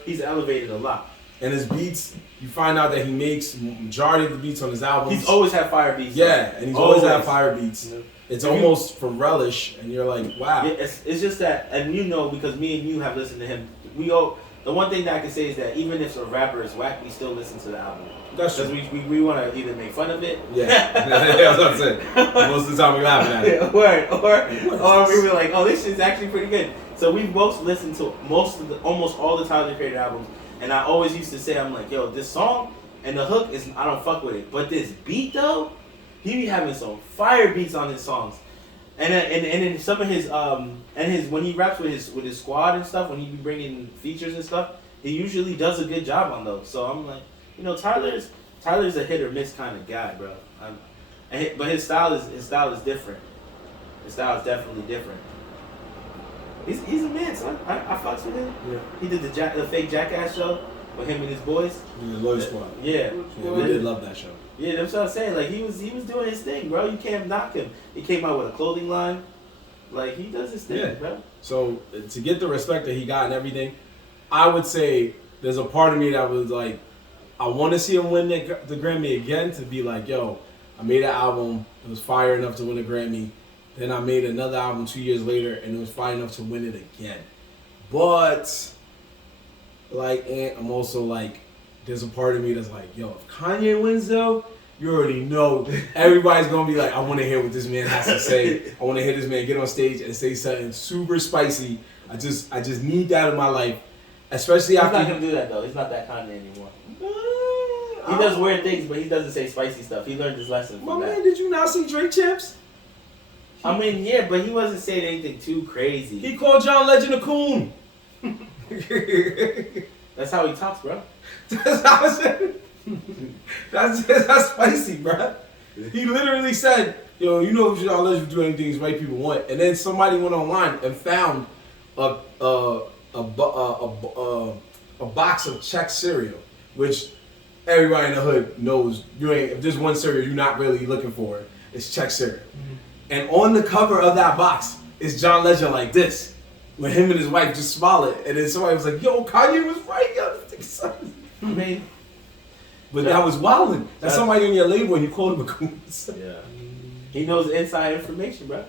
He's elevated a lot. And his beats, you find out that he makes majority of the beats on his albums. He's always had fire beats. Yeah, and he's always had fire beats. Yeah. It's almost for relish, and you're like, wow. Yeah, it's just that, and you know, because me and you have listened to him, the one thing that I can say is that even if a rapper is whack, we still listen to the album. That's true. Because we want to either make fun of it. Yeah, that's what I'm saying. Most of the time we're laughing at it. Or we were like, oh, this shit's actually pretty good. So we've both listened to almost all the Tyler Creator albums, and I always used to say, I'm like, yo, this song and the hook I don't fuck with it, but this beat though, he be having some fire beats on his songs, and in some of his when he raps with his squad and stuff, when he be bringing features and stuff, he usually does a good job on those. So I'm like, you know, Tyler's a hit or miss kind of guy, bro. But his style is different. His style is definitely different. He's a man, son. I fucks with him. Yeah. He did the fake Jackass show with him and his boys. The Lawyer Squad. Yeah. We did love that show. Yeah, that's what I'm saying. Like he was doing his thing, bro. You can't knock him. He came out with a clothing line. Like he does his thing, bro. So to get the respect that he got and everything, I would say there's a part of me that was like, I want to see him win the Grammy again, to be like, yo, I made an album, it was fire enough to win a Grammy. Then I made another album 2 years later, and it was fire enough to win it again. But, like, I'm also like, there's a part of me that's like, yo, if Kanye wins though, you already know everybody's gonna be like, I want to hear what this man has to say. I want to hear this man get on stage and say something super spicy. I just need that in my life, especially after. He's not gonna do that though. He's not that Kanye anymore. He does weird things, but he doesn't say spicy stuff. He learned his lesson from that. Man, did you not see Drake Champs? I mean, yeah, but he wasn't saying anything too crazy. He called John Legend a coon. That's how he talks, bro. That's spicy, bro. He literally said, "Yo, you know, I'll let you do anything white people want." And then somebody went online and found a box of Czech cereal, which everybody in the hood knows. You ain't. If there's one cereal you're not really looking for, it's Czech cereal. Mm-hmm. And on the cover of that box is John Legend like this, when him and his wife just smile it, and then somebody was like, "Yo, Kanye was right, yo, this thing's something." Man. But that was wildin'. That's somebody on your label and you called him a goose. Yeah. He knows inside information, bro.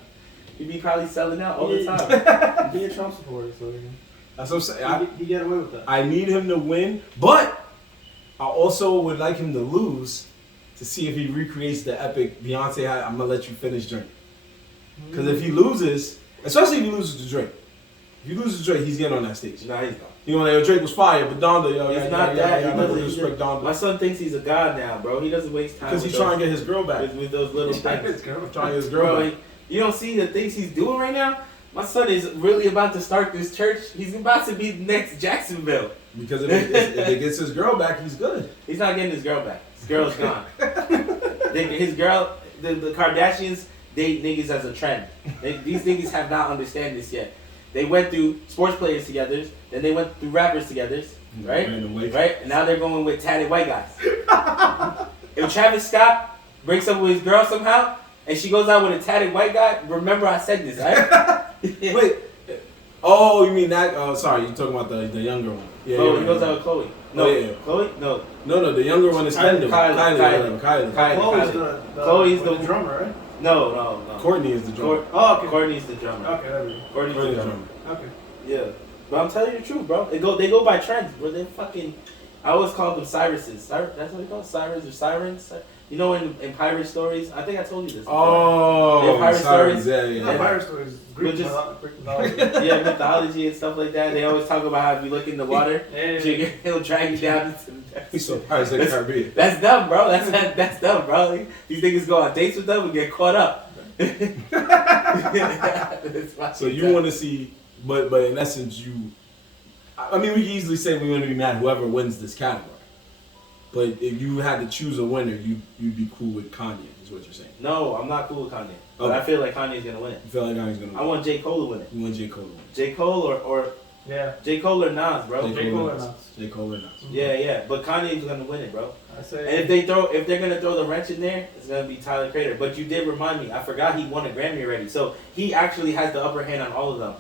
He be probably selling out all the time. Be a Trump supporter, so that's what I'm saying. He get away with that. I need him to win, but I also would like him to lose to see if he recreates the epic Beyonce. I'm gonna let you finish drink. Because if he loses, especially if he loses to Drake, if he loses to Drake, he's getting on that stage. Nah, he's not. You know, Drake was fire, but Donda, yo, it's not that. He doesn't respect Donda. My son thinks he's a god now, bro. He doesn't waste time. Because he's trying to get his girl back. With those little things. Trying to get his girl back. You don't see the things he's doing right now? My son is really about to start this church. He's about to be the next Jacksonville. Because if he gets his girl back, he's good. He's not getting his girl back. His girl's gone. His girl, the Kardashians date niggas as a trend. These niggas have not understand this yet. They went through sports players together, then they went through rappers together, right? Right? And now they're going with tatted white guys. If Travis Scott breaks up with his girl somehow, and she goes out with a tatted white guy, remember I said this, right? Wait. Oh, you mean that? Oh, sorry. You're talking about the younger one. Yeah, he goes out with Chloe. No, Chloe? No. No, the younger one is Kendall. Kylie. Chloe's the drummer, right? No. Courtney is the drummer. Okay. Courtney's the drummer. Okay, there we go. Courtney's the drummer. Okay. Yeah. But I'm telling you the truth, bro. They go by trends, bro. They fucking... I always call them Cyruses. That's what they call Cyrus or Sirens? You know, in pirate stories, I think I told you this before. Oh, pirate stories, stories. Yeah. Pirate stories. Greek mythology. Yeah, mythology and stuff like that. They always talk about how if you look in the water, he'll drag you down into the depths. He's so Pirates of the Caribbean. That's dumb, bro. That's dumb, bro. These niggas go on dates with them and get caught up. So you want to see, but in essence, I mean, we can easily say we want to be mad whoever wins this category. But if you had to choose a winner, you'd be cool with Kanye, is what you're saying. No, I'm not cool with Kanye. But I feel like Kanye's going to win it. You feel like Kanye's going to win it? I want J. Cole to win it. You want J. Cole to win it? J. Cole or yeah. J. Cole or Nas, bro. J. Cole or Nas. J. Cole or Nas. Yeah. But Kanye's going to win it, bro. I say. And if they're going to throw the wrench in there, it's going to be Tyler Creator. But you did remind me. I forgot he won a Grammy already. So he actually has the upper hand on all of them.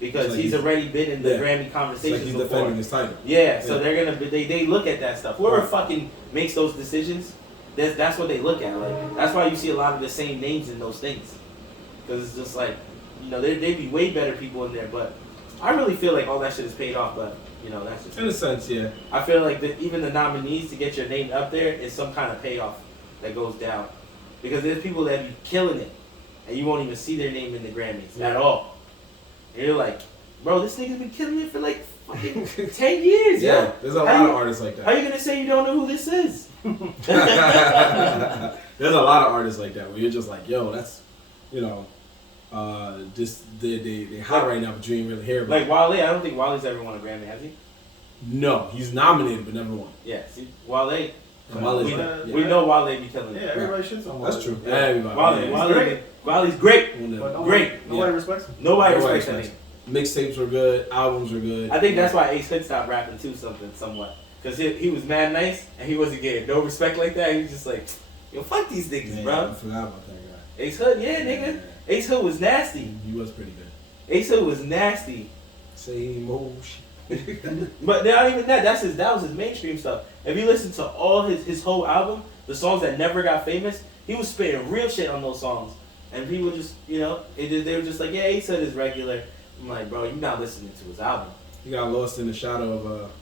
Because he's already been in the Grammy conversations he's before. Defending his title. Yeah, so they're gonna they look at that stuff. Whoever fucking makes those decisions, that's what they look at. Like that's why you see a lot of the same names in those things. Because it's just like, they'd be way better people in there. But I really feel like all that shit is paid off. But that's just in a sense, yeah. I feel like even the nominees to get your name up there is some kind of payoff that goes down. Because there's people that be killing it, and you won't even see their name in the Grammys at all. And you're like, bro, this nigga's been killing it for like fucking 10 years, yeah. There's a lot of artists like that. How you gonna say you don't know who this is? There's a lot of artists like that where you're just like, yo, that's, just they hot right now, but you ain't really hear about. Like Wale, I don't think Wale's ever won a Grammy, has he? No, he's nominated but never won. Yeah, see, Wale. We know Wale be killing it. Yeah, everybody shits on Wale. That's true. Yeah. Everybody. Wale's great. Nobody respects him. Nobody respects him. Mixtapes were good. Albums were good. I think that's why Ace Hood stopped rapping too, somewhat. Because he was mad nice, and he wasn't getting no respect like that. He was just like, yo, fuck these niggas, bro. I forgot about that guy. Ace Hood, yeah, nigga. Yeah. Ace Hood was nasty. He was pretty good. Ace Hood was nasty. Same old shit. But not even that. That was his mainstream stuff. If you listen to all his whole album, the songs that never got famous, he was spitting real shit on those songs. And people just, they were just like, yeah, Ace Hood is regular. I'm like, bro, you're not listening to his album. He got lost in the shadow of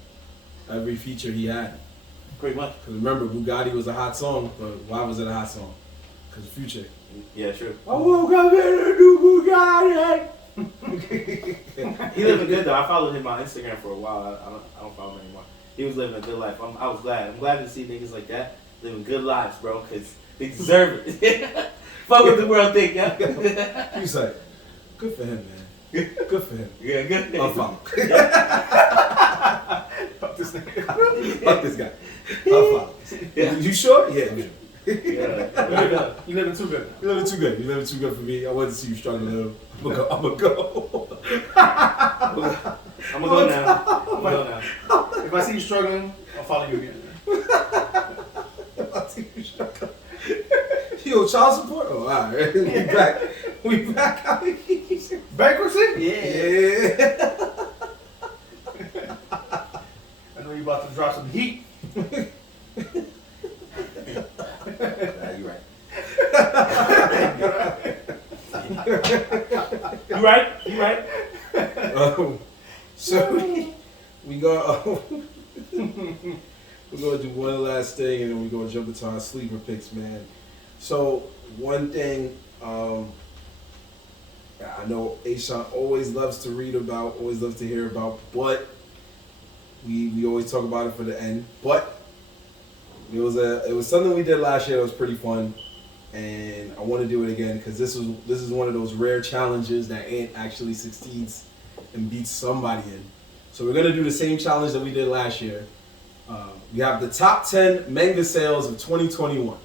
every feature he had. Pretty much. Because remember, Bugatti was a hot song, but why was it a hot song? Because of Future. Yeah, true. I woke up in a new Bugatti. He living good though. I followed him on Instagram for a while. I don't follow him anymore. He was living a good life. I was glad. I'm glad to see niggas like that living good lives, bro, because they deserve it. Fuck what the world think, yeah. He's like, good for him, man. Good for him. Yeah, good. Unfollow. Fuck this nigga. Fuck this guy. Unfollow. Yeah. You sure? Yeah, I'm sure. Yeah. You living too good. You're living too good. You're living too good for me. I wanted to see you struggling. I'm gonna go. I'm gonna go now. If I see you struggling, I'll follow you again. I see you struggling. Yo, child support? Oh, all right. We back. We back out here. Bankruptcy? Yeah. I know you about to drop some heat. Nah, you right. You right. So we go. We're gonna do one last thing, and then we're gonna jump into our sleeper picks, man. So one thing, I know Ashawn always loves to read about, always loves to hear about, but we always talk about it for the end. But it was something we did last year that was pretty fun, and I want to do it again because this is one of those rare challenges that Ant actually succeeds and beats somebody in. So we're gonna do the same challenge that we did last year. We have the top 10 manga sales of 2021.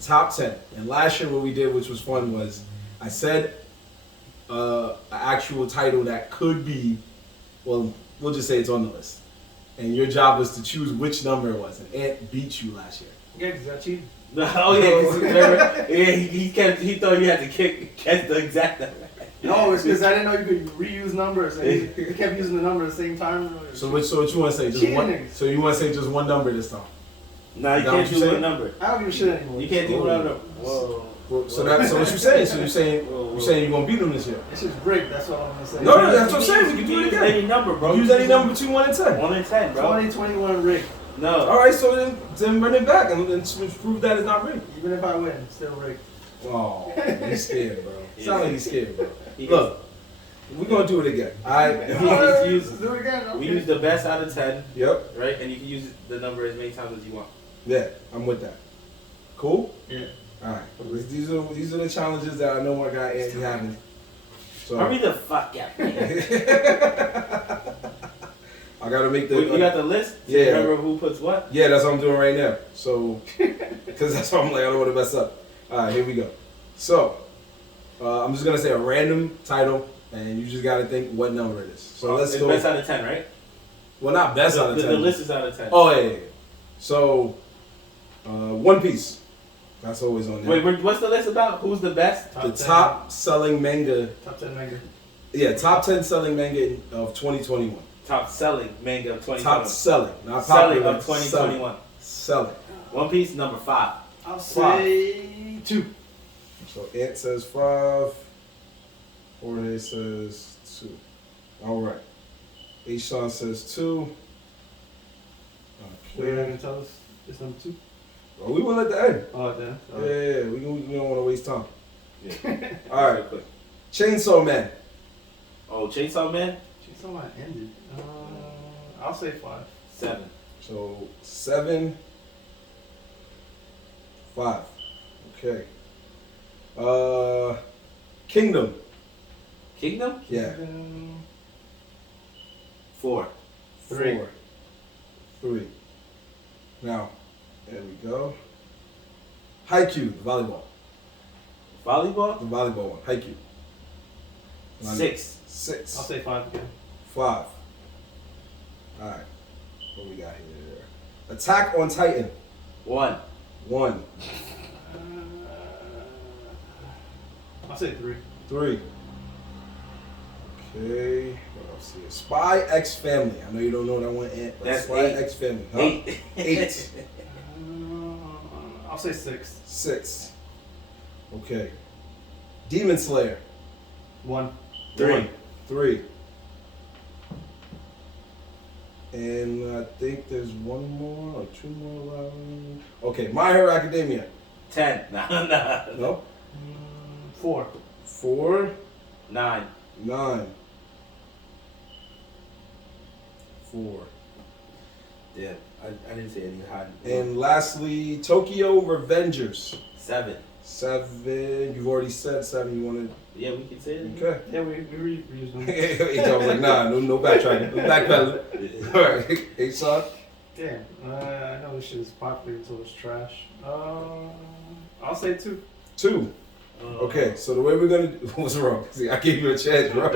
Top 10. And last year what we did, which was fun, was I said an actual title that could be, well, we'll just say it's on the list. And your job was to choose which number it was. And Ant beat you last year. Yeah, because I cheated. Oh yeah, 'cause remember, he thought you had to catch the exact number. No, it's because I didn't know you could reuse numbers. And he kept using the number at the same time. So what you want to say? Just Cheating one. niggas. So you want to say just one number this time? Nah, you Is that can't what you do saying? one number. I don't give a shit anymore. You can't do one number. Whoa. So what you saying? So you're saying you're gonna beat them this year? It's just rigged, that's all I'm going to say. No, that's what I'm saying. We can do it Use again. any number, bro. Use any number between 1 and 10. 1 and 10, bro. 2021 rigged. No. All right, so then run it back and prove that it's not rigged. Even if I win, still rigged. Oh, he's scared, bro. Sound like he's scared, bro. He Look, we're gonna do it again. Let's Let's do it again. Okay. We use the best out of 10, Yep. right? And you can use the number as many times as you want. Yeah, I'm with that. Cool. Yeah. All right. These are the challenges that I know my guy Andy having. So Hurry the fuck out, man. I gotta make the. You got the list? So Yeah. Remember who puts what? Yeah, that's what I'm doing right now. So, because that's what I'm like, I don't want to mess up. All right, here we go. So, I'm just gonna say a random title, and you just gotta think what number it is. So let's it's go. best out of 10, right? Well, not best out of 10. The list is out of 10. Oh yeah. So, One Piece. That's always on there. Wait, what's the list about? Who's the best? The top selling manga. Top 10 manga. Yeah, top 10 selling manga of 2021. Top selling manga of 2021. Top selling, not selling popular. of 2021. Selling. One Piece, number 5. I'll say 2. So Ant says 5. Jorge says 2. All right. Ashawn says 2. You're not Okay. going to tell us it's number 2? Well, we will at the end. Oh, then. Yeah, we don't want to waste time. Yeah. All right. Chainsaw Man. Oh, Chainsaw Man? She's on my ended. I'll say 5. 7. So 7, 5. Okay. Kingdom. Kingdom? Yeah. 4. 3. 3. Now, there we go. Haikyuu, the volleyball. Volleyball? The volleyball one. Haikyuu. 6. 6. I'll say 5 again. 5. Alright. What we got here? Attack on Titan. 1. 1. I'll say 3. 3. Okay. What else here? Spy X Family. I know you don't know that one, Ant, but That's Spy 8. X Family. Huh? 8. 8. I'll say 6. 6. Okay. Demon Slayer. 1. 3. 3. And I think there's one more or two more left. Okay, My Hero Academia. 10. No. No? 4. 4. 9. 9. 4. Yeah, I didn't say any high. And lastly, Tokyo Revengers. 7. 7. You've already said 7. You wanted? Yeah, we can say it. Okay. Yeah, we reused them. I was like, nah, no backtracking, no backpedaling. All right, H-Son. Damn, I know this shit is popular until it's trash. I'll say 2. 2. Okay, so the way we're gonna do, what's wrong? See, I gave you a chance, bro.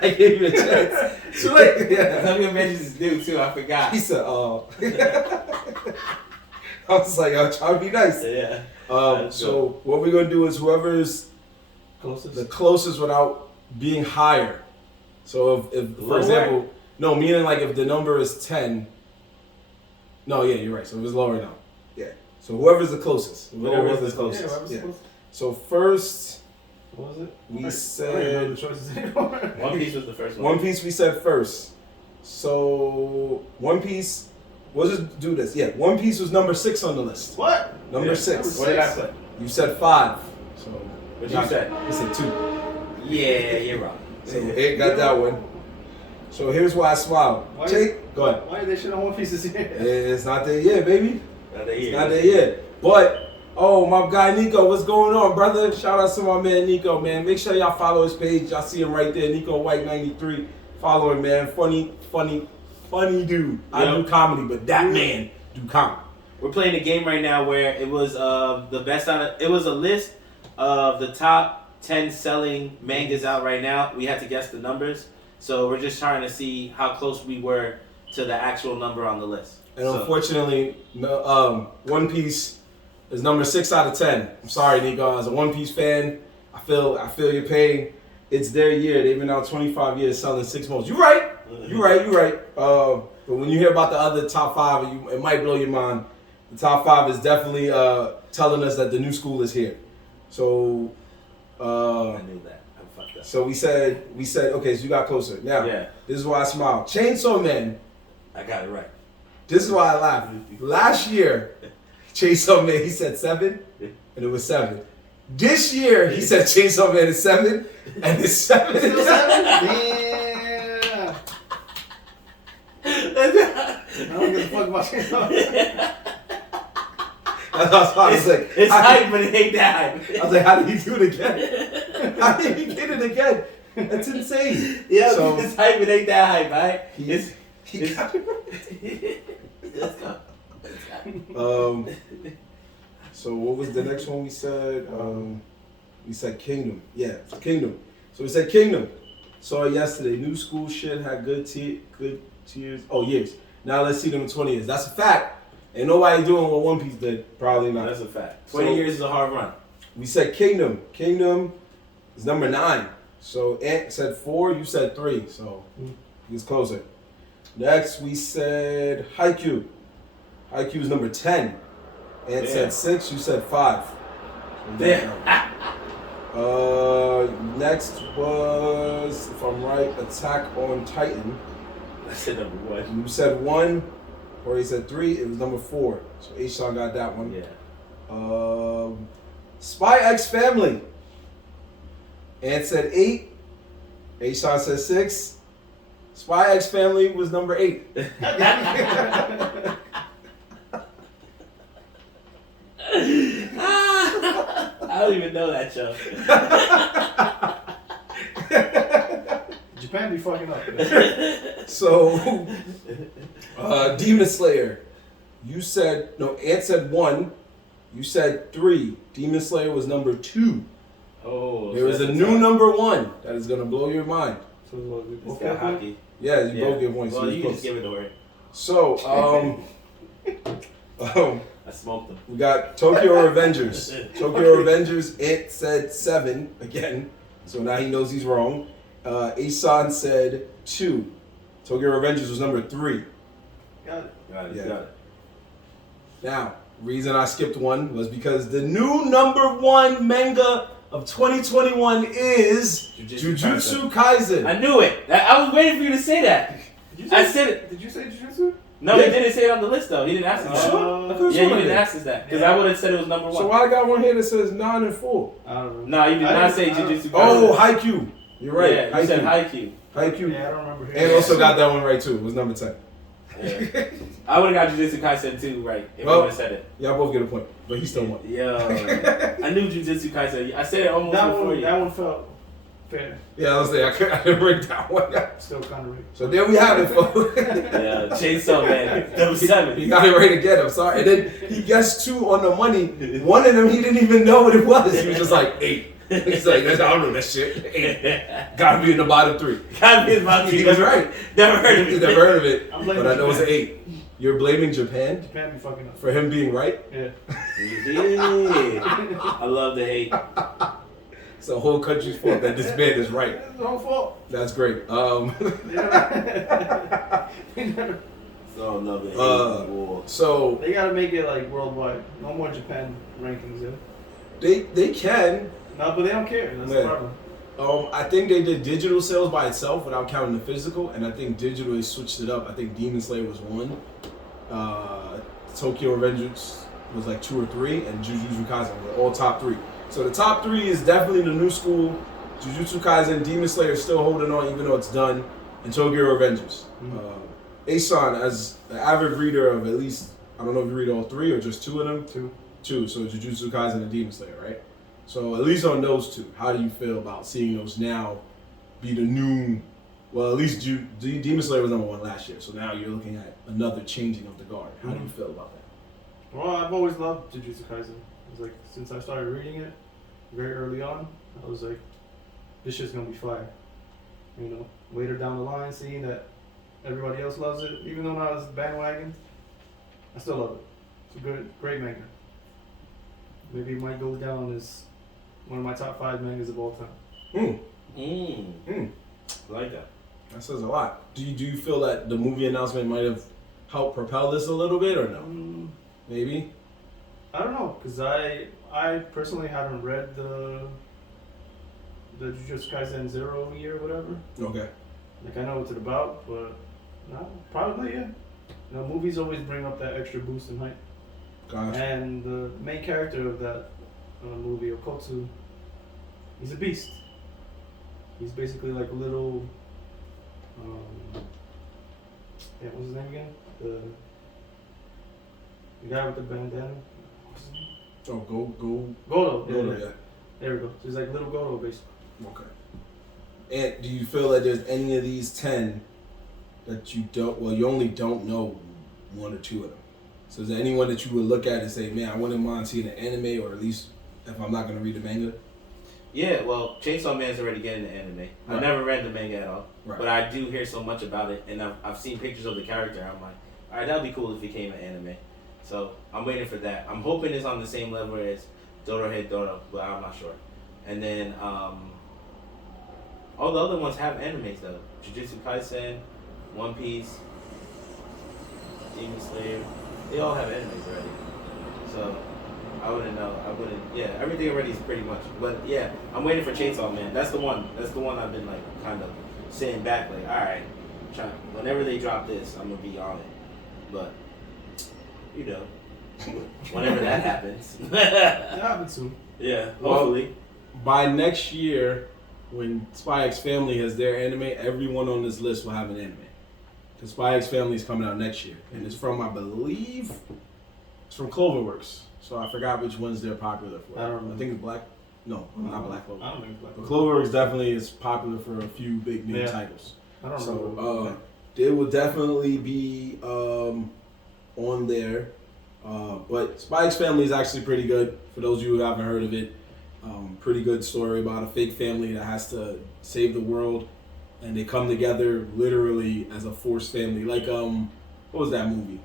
I gave you a chance. Too late. Yeah. Some of your mentions is new too. I forgot. He said, "Oh." I was like, "I'm trying to be nice." Yeah. So what we're gonna do is whoever's Closest. the closest without being higher. So if for Lower? example, no, meaning like if the number is 10. No, yeah, you're right. So it was lower now. Yeah. So whoever's the closest. Whoever's the closest. whoever's Yeah. closest. So first, What was it? we I don't said know the choices anymore. One Piece was the first one. One Piece we said first. So One Piece, we'll just do this. Yeah, One Piece was number 6 on the list. What? Number Yeah, 6. What did I put? You said 5. So What you said? I said 2. Yeah, you're wrong. So it got that one. So here's why I smile. Why- Jake, go ahead. Why are they shit on One Piece this year? It's not there yet, baby. Not that It's year. not there yet. But oh, my guy Nico, what's going on, brother? Shout out to my man Nico, man. Make sure y'all follow his page. Y'all see him right there, Nico White 93. Follow him, man. Funny dude. I Yep. do comedy, but that man do comedy. We're playing a game right now where it was the best out of. It was a list of the top 10 selling mangas out right now. We had to guess the numbers, so we're just trying to see how close we were to the actual number on the list. And So- unfortunately, One Piece is number 6 out of 10. I'm sorry, Nico. As a One Piece fan, I feel your pain. It's their year. They've been out 25 years selling 6 months. You're right. You're right. But when you hear about the other top 5, it might blow your mind. The top 5 is definitely telling us that the new school is here. So, I knew that. I fucked up. so we said okay. So you got closer. Now, Yeah. This is why I smile. Chainsaw Man. I got it right. This is why I laugh. Last year, Chainsaw Man, he said 7, and it was 7. This year, he said Chainsaw Man is 7, and it's 7. Still 7? Yeah. I don't give a fuck about Chainsaw. I was like, It's hype, but it ain't that hype. I was like, how did he do it again? How did he get it again? That's insane. Yeah, So- it's hype, it ain't that hype, right? He got it right. Let's go. Let's go. So what was the next one we said? We said Kingdom. Yeah, Kingdom. So we said Kingdom. Saw it yesterday. New school shit had good years. Oh, years. Now let's see them in 20 years. That's a fact. Ain't nobody doing what One Piece did. Probably not. That's a fact. 20 So- years is a hard run. We said Kingdom. Kingdom is number 9. So Ant said 4, you said 3. So he was closer. Next we said Haikyuu. Haikyuu is number 10. Ant said 6, you said 5. Damn. Next was, if I'm right, Attack on Titan. I said number 1. You said 1, or he said 3. It was number 4. So H-Sean got that one. Yeah. Spy X Family. Ant said 8. H-Sean said 6. Spy X Family was number 8. I don't even know that show. Japan be fucking up. So, Demon Slayer. You said, no, Ant said 1. You said 3. Demon Slayer was number 2. Oh, There is a new number 1 that is going to blow your mind. So what, we It's both got got one? hockey. Yeah, you both get one. Well, So, you just give it away. So, I smoked them. we got Tokyo Revengers. Tokyo Revengers, Ant said 7 again. So now he knows he's wrong. Asan said 2. Tokyo Revengers was number 3. Got it. Got it. Yeah. Got it. Now, reason I skipped 1 was because the new number 1 manga of 2021 is Jujutsu Kaisen. I knew it. I was waiting for you to say that. Did you say, I said it. Did you say Jujutsu? No, Yeah. he didn't say it on the list though. He didn't ask us that. Sure? I could've Yeah, you sworn I didn't did. ask us that because I would have said it was number 1. So why I got one here that says 9 and 4? I don't remember. No, you did I not didn't- say I don't- Jujutsu Kaisen. Oh, Haikyuu. You're right. Yeah, you said Haikyuu. Haikyuu. Yeah, I don't remember. And also got that one right too. It was number 10. Yeah. I would have got Jujutsu Kaisen too, right? If I would have said it. Y'all both get a point, but he still won. Yo, I knew Jujutsu Kaisen. I said it almost before you. That one felt fair. Yeah, I was saying I didn't break that one. Still kind of right. So there we have it, folks. Yeah, Chainsaw Man, number 7. He got it right again. I'm sorry. And then he guessed 2 on the money. One of them he didn't even know what it was. He was just like 8. He's like, I don't know that shit. 8. Gotta be in the bottom 3. Gotta be in the bottom 3. He was right. Never heard of it. Never heard of it. But I know it's an Japan. 8. You're blaming Japan? Japan be fucking up. For him being right? Yeah. Yeah. I love the hate. It's the whole country's fault that this man is right. It's their own fault. That's great. So love it. So they gotta make it like worldwide. No more Japan rankings. Yeah. they can. No, but they don't care. That's the problem. I think they did digital sales by itself without counting the physical, and I think digital they switched it up. I think Demon Slayer was 1, Tokyo Revengers was like 2 or 3, and Jujutsu Kaisen were all top 3. So the top 3 is definitely the new school. Jujutsu Kaisen, Demon Slayer is still holding on even though it's done, and Tokyo Revengers. Asan, as an avid reader of at least, I don't know if you read all 3 or just 2 of them. 2. So Jujutsu Kaisen and Demon Slayer, right? So at least on those 2, how do you feel about seeing those now be the new? Well, at least Demon Slayer was number 1 last year, so now you're looking at another changing of the guard. How do you feel about that? Well, I've always loved Jujutsu Kaisen. It's like since I started reading it very early on, I was like, this shit's gonna be fire. You know, later down the line, seeing that everybody else loves it, even though not as bandwagon, I still love it. It's a great manga. Maybe it might go down as one of my top 5 mangas of all time. I like that. That says a lot. Do you feel that the movie announcement might have helped propel this a little bit, or no? Maybe. I don't know, cause I personally haven't read the Jujutsu Kaisen 0 year, whatever. Okay. Like I know what it's about, but no, probably yeah. You know, movies always bring up that extra boost in hype. Gotcha. And the main character of that movie, Okotsu, he's a beast. He's basically like a little, what's his name again? The guy with the bandana. What's his name? Oh, Godo. Godo, yeah. There we go. So he's like little Godo, basically. Okay. And do you feel that there's any of these 10 that you don't? Well, you only don't know 1 or 2 of them. So is there anyone that you would look at and say, man, I wouldn't mind seeing an anime, or at least if I'm not going to read the manga? Yeah, well, Chainsaw Man's already getting the anime. Right. I never read the manga at all, right. But I do hear so much about it, and I've seen pictures of the character. I'm like, all right, that'd be cool if it came an anime. So I'm waiting for that. I'm hoping it's on the same level as Dorohedoro, Doro, but I'm not sure. And then all the other ones have animes though. Jujutsu Kaisen, One Piece, Demon Slayer, they all have animes already. So I wouldn't know. Yeah, everything already is pretty much. But yeah, I'm waiting for Chainsaw Man. That's the one. That's the one I've been like kind of sitting back like, all right, whenever they drop this, I'm gonna be on it. But you know, whenever that happens. It happens soon. Yeah, hopefully. By next year, when Spy X Family has their anime, everyone on this list will have an anime. The Spy X Family is coming out next year, and it's from, I believe, it's from Cloverworks. So I forgot which ones they're popular for. I don't know. I think it's Black. No, not Black Clover. I don't think it's Black But Clover. Cloverworks definitely is popular for a few big name titles. I don't know. So they will definitely be on there. But Spy X Family is actually pretty good. For those of you who haven't heard of it, pretty good story about a fake family that has to save the world, and they come together literally as a forced family. Like what was that movie?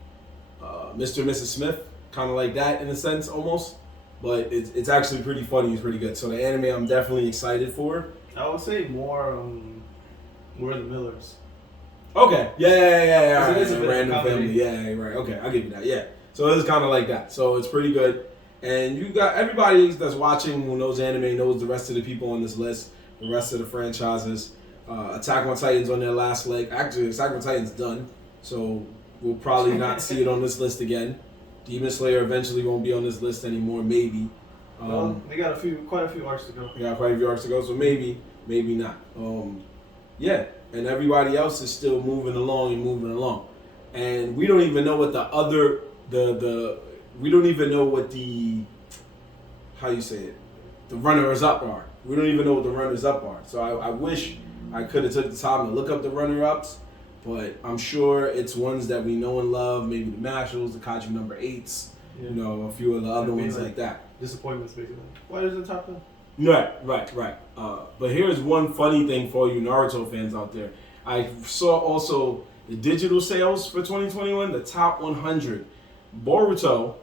Mr. and Mrs. Smith, kind of like that in a sense almost. But it's actually pretty funny. It's pretty good. So the anime I'm definitely excited for. I would say more We're the Millers. Okay. Yeah. Right. It is a bit random comedy. family. Yeah, right. Okay, I'll give you that. Yeah. So it's kind of like that. So it's pretty good. And you got everybody that's watching who knows anime knows the rest of the people on this list, the rest of the franchises. Attack on Titan's on their last leg. Actually, Attack on Titan's done. So we'll probably not see it on this list again. Demon Slayer eventually won't be on this list anymore, maybe. Well, they got quite a few arcs to go. They got quite a few arcs to go, so maybe not. Yeah, and everybody else is still moving along. and we don't even know what we don't even know what the how you say it, the runners up are. We don't even know what the runners up are. So I wish I could have took the time to look up the runner ups, but I'm sure it's ones that we know and love. Maybe the Mashl's, the Kaiju number 8s, you know, a few of the other ones like that. Disappointments, basically. Why is it top 10? Right. But here's one funny thing for you Naruto fans out there. I saw also the digital sales for 2021, the top 100. Boruto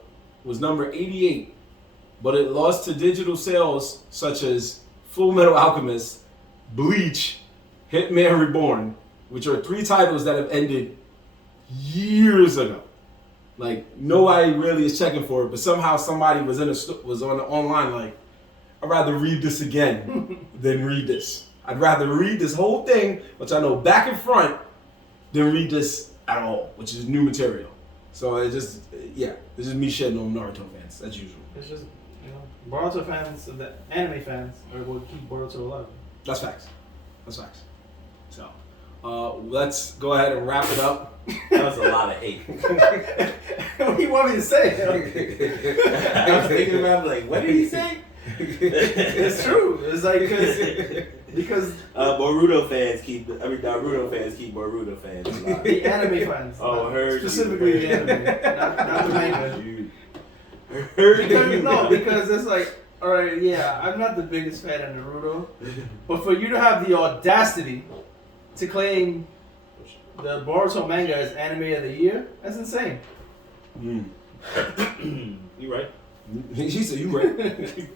was number 88, but it lost to digital sales such as Full Metal Alchemist, Bleach, Hitman Reborn, which are 3 titles that have ended years ago. Like, nobody really is checking for it, but somehow somebody was on the online like, I'd rather read this again than read this. I'd rather read this whole thing, which I know back and front, than read this at all, which is new material. So it's just me shitting on Naruto fans, as usual. It's just, Boruto fans, the anime fans, are what keep Boruto alive. That's facts. So, let's go ahead and wrap it up. That was a lot of hate. What do you want me to say? I was thinking about like, what did he say? It's true. It's like because Naruto fans keep Naruto fans alive. The anime fans. Oh, heard specifically the anime, not the manga. Heard because it's like, all right, yeah, I'm not the biggest fan of Naruto, but for you to have the audacity to claim the Boruto manga as anime of the year, that's insane. You right. He said, you right.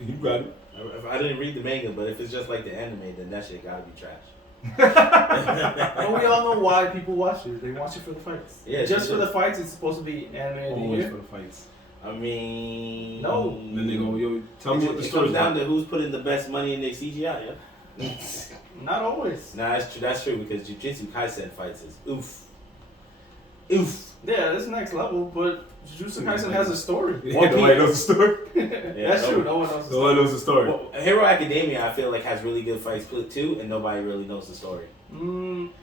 You got it. I didn't read the manga, but if it's just like the anime, then that shit gotta be trash. But we all know why people watch it. They watch it for the fights. Yeah, just for the fights, it's supposed to be anime of the Always year. for the fights. I mean, no. Then they go, yo, tell me what the It story's comes down about. to who's putting the best money in their CGI, yeah? Not always. Nah, that's true because Jujutsu Kaisen fights is oof. Yeah, that's next level, but Jujutsu Kaisen has a story. Nobody knows the story. That's true. No one knows the No one story. knows the story. Well, Hero Academia, I feel like has really good fights too, and nobody really knows the story.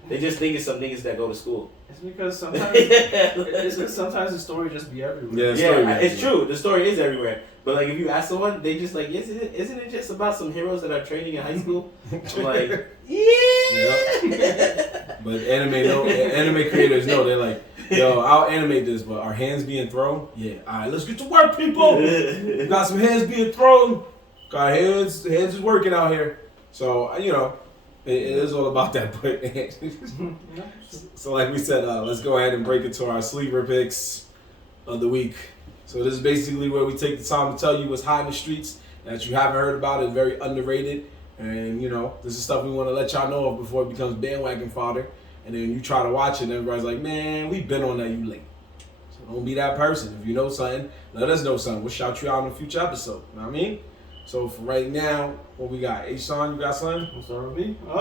They just think it's some niggas that go to school. It's because sometimes the story just be everywhere. Yeah, it's true. The story is everywhere. But like, if you ask someone, they just like, isn't it just about some heroes that are training in high school? I'm like, yeah. But anime creators know, they're like, yo, I'll animate this, but our hands being thrown? Yeah. All right, let's get to work, people. We got some hands being thrown. Got hands is working out here. So, it is all about that. But so like we said, let's go ahead and break into our sleeper picks of the week. So this is basically where we take the time to tell you what's hot in the streets that you haven't heard about. It's very underrated. And, this is stuff we want to let y'all know of before it becomes bandwagon fodder. And then you try to watch it and everybody's like, man, we've been on that, you late. So don't be that person. If you know something, let us know something. We'll shout you out in a future episode. You know what I mean? So for right now, what we got? H-Son, you got something? We'll start with me. Yeah,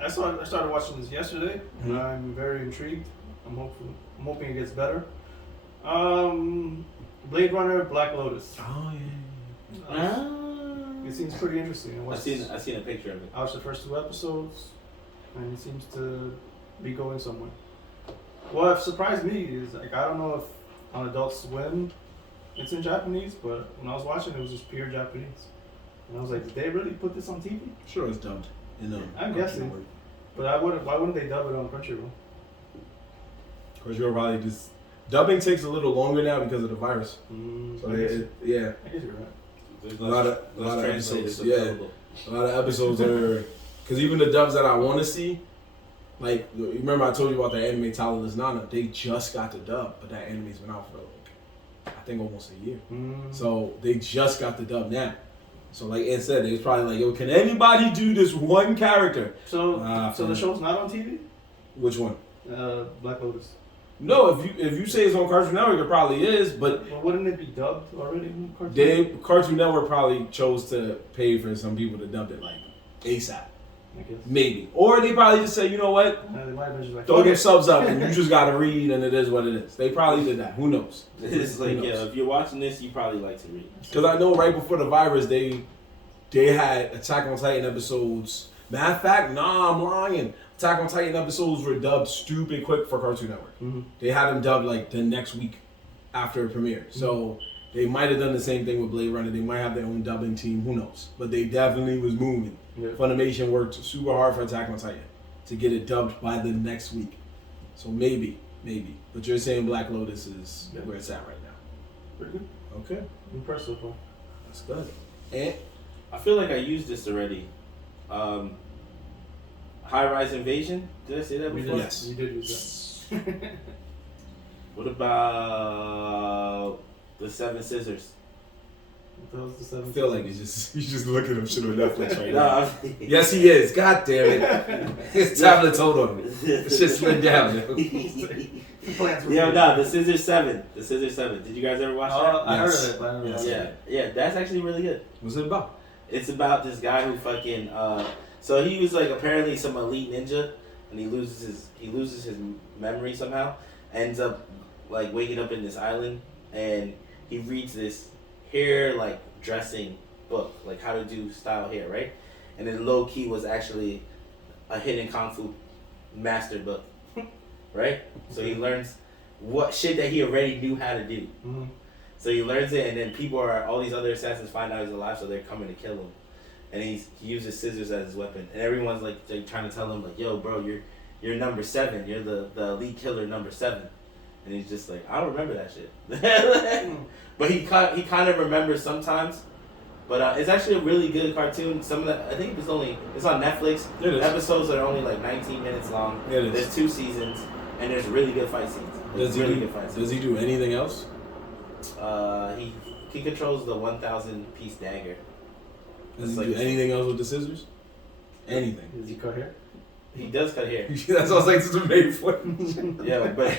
let's do it. I started watching this yesterday. Mm-hmm. I'm very intrigued. I'm hoping it gets better. Blade Runner, Black Lotus. Oh, yeah. It seems pretty interesting. I've seen a picture of it. I watched the first 2 episodes, and it seems to be going somewhere. What surprised me is, like, I don't know if on Adult Swim it's in Japanese, but when I was watching, it was just pure Japanese. And I was like, did they really put this on TV? Sure, it's dubbed. I'm guessing. But why wouldn't they dub it on Crunchyroll? Crunchyroll probably just... Dubbing takes a little longer now because of the virus. So I guess you're right. There's a lot of translators episodes. available. A lot of episodes are... Because even the dubs that I want to see, like, you remember I told you about the anime Talentless Nana? They just got the dub, but that anime's been out for, like, I think almost a year. So they just got the dub now. So like Ed said, they was probably like, yo, can anybody do this one character? So the show's not on TV? Which one? Black Lotus. No, if you say it's on Cartoon Network, it probably is, but well, wouldn't it be dubbed already on Cartoon? Cartoon Network probably chose to pay for some people to dub it like ASAP. I guess. Maybe. Or they probably just say, you know what? They might have been just like, Throw your subs up and you just gotta read and it is what it is. They probably did that. Who knows? It's like, if you're watching this, you probably like to read. Because I know right before the virus, they had Attack on Titan episodes. Matter of fact, nah, I'm lying. Attack on Titan episodes were dubbed stupid quick for Cartoon Network. Mm-hmm. They had them dubbed like the next week after it premiered. So they might have done the same thing with Blade Runner. They might have their own dubbing team. Who knows? But they definitely was moving. Yeah. Funimation worked super hard for Attack on Titan to get it dubbed by the next week. So maybe. But you're saying Black Lotus is where it's at right now. Pretty good. Okay. Impressed so far. That's good. And I feel like I used this already. High Rise Invasion. Did I say that before? Yes. You did use that. What about the Seven Scissors? That was the I 7th. feel like he's just looking up shit on Netflix right No, now. Yes, he is. God damn it. His tablet told on him. The shit slid down. Yo, no, the Scissors 7. The Scissors 7. Did you guys ever watch that? I heard Yes. of it, but I never Yes. watched it. Yeah, that's actually really good. What's it about? It's about this guy who fucking so he was like apparently some elite ninja, and he loses his memory somehow. Ends up like waking up in this island, and he reads this hair like dressing book, like how to do style hair, right? And then low key was actually a hidden kung fu master book, right? So he learns what shit that he already knew how to do. Mm-hmm. So he learns it, and then all these other assassins find out he's alive, so they're coming to kill him. And he uses scissors as his weapon, and everyone's like trying to tell him like, "Yo, bro, you're number 7. You're the elite killer number 7." And he's just like, "I don't remember that shit." But he kind of remembers sometimes. But it's actually a really good cartoon. I think it's on Netflix. It is. Episodes are only like 19 minutes long. It is. There's 2 seasons, and there's really good fight scenes. There's really good fight scenes. Does he do anything else? He controls the 1,000 piece dagger. Does he It's do like- anything else with the scissors? Anything. Does he cut hair? He does cut hair. That's what I was like, this is made for. Yeah, but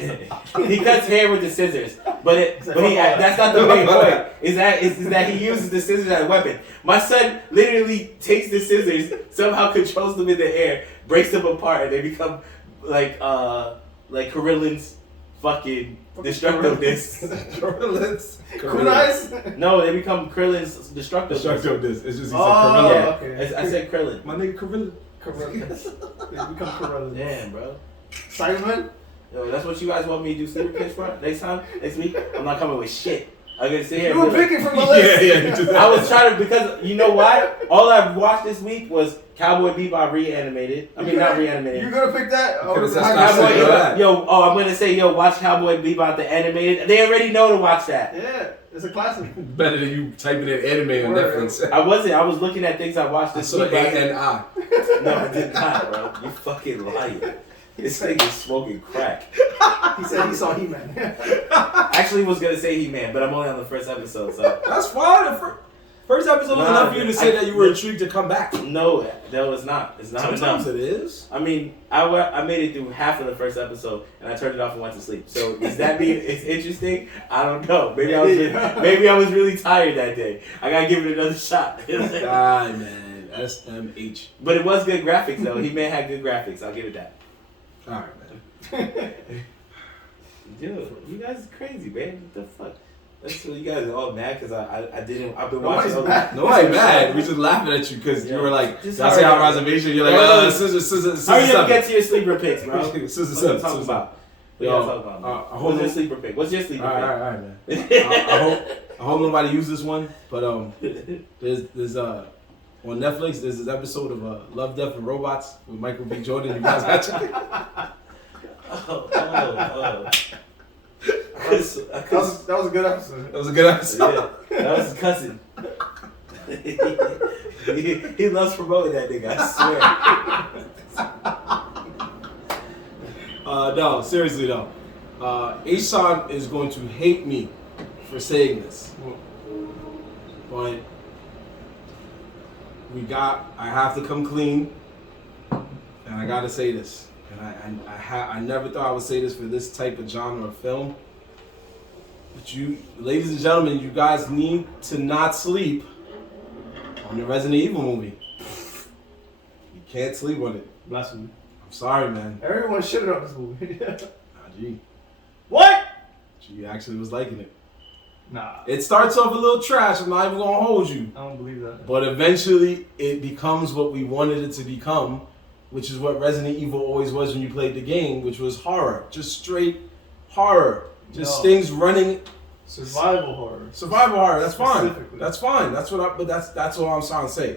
he cuts hair with the scissors. That's not the main point. Is that he uses the scissors as a weapon. My son literally takes the scissors, somehow controls them in the air, breaks them apart, and they become like Krillin's fucking destructiveness. Correlance. Kunais? No, they become Krillin's destructiveness. Destructiveness. It's just he said Oh, Corellan. okay. I said Krillin. My nigga Corellan. Corellans. They become Corellans. Damn, bro. Simon? Yo, that's what you guys want me to do sleeper pitch for next week? I'm not coming with shit. I'm gonna sit here. You were and be like- picking from the list. Yeah. I was trying to, because you know why? All I watched this week was Cowboy Bebop reanimated. I mean, not reanimated. You're gonna pick that? Because Or that's how not you saying say that. I'm gonna say, watch Cowboy Bebop the animated. They already know to watch that. Yeah, it's a classic. Better than you typing in anime on Word. Netflix. I was looking at things I watched I this saw week. but I didn't- A-N-I. No, I did not, bro. You fucking lying. This nigga's smoking crack. He said he saw He-Man. Actually, was gonna say He-Man, but I'm only on the first episode, so. That's fine. The first episode was Nah, enough for you to say that you were intrigued to come back. No, it's not. It's not Sometimes enough. it is. I mean, I made it through half of the first episode, and I turned it off and went to sleep. So does that mean it's interesting? I don't know. Maybe I was really tired that day. I gotta give it another shot. Ah, man. SMH. But it was good graphics though. He had good graphics. I'll give it that. All right, man. Dude, you guys are crazy, man. What the fuck? That's what you guys are all mad because I've been Nobody's watching. mad. No, I ain't mad. We just laughing at you because you were like, Just I say hurry our up. reservation. You're like, Yeah. scissors, Hurry up and seven. get to your sleeper picks, bro. What Scissors, are you seven. talking about? What Yo, y'all talking about? I hope What's your no- sleeper pick? What's your sleeper All pick? right, man. I hope nobody used this one, but there's on Netflix there's this episode of Love, Death, and Robots with Michael B. Jordan. You guys got check it? Oh. That was a good episode. That was a good episode. Yeah, that was his cousin. he loves promoting that nigga, I swear. No, seriously though. Asan is going to hate me for saying this, but I have to come clean, and I gotta say this. And I never thought I would say this for this type of genre of film. But you, ladies and gentlemen, you guys need to not sleep on the Resident Evil movie. You can't sleep on it. Blasphemy. I'm sorry, man. Everyone shitted on this movie. Nah, G. What? G actually was liking it. Nah. It starts off a little trash, I'm not even gonna hold you. I don't believe that. But eventually it becomes what we wanted it to become, which is what Resident Evil always was when you played the game, which was horror, just straight horror, just things running. Survival horror. Survival horror. That's fine. That's fine. That's what. But that's what I'm trying to say.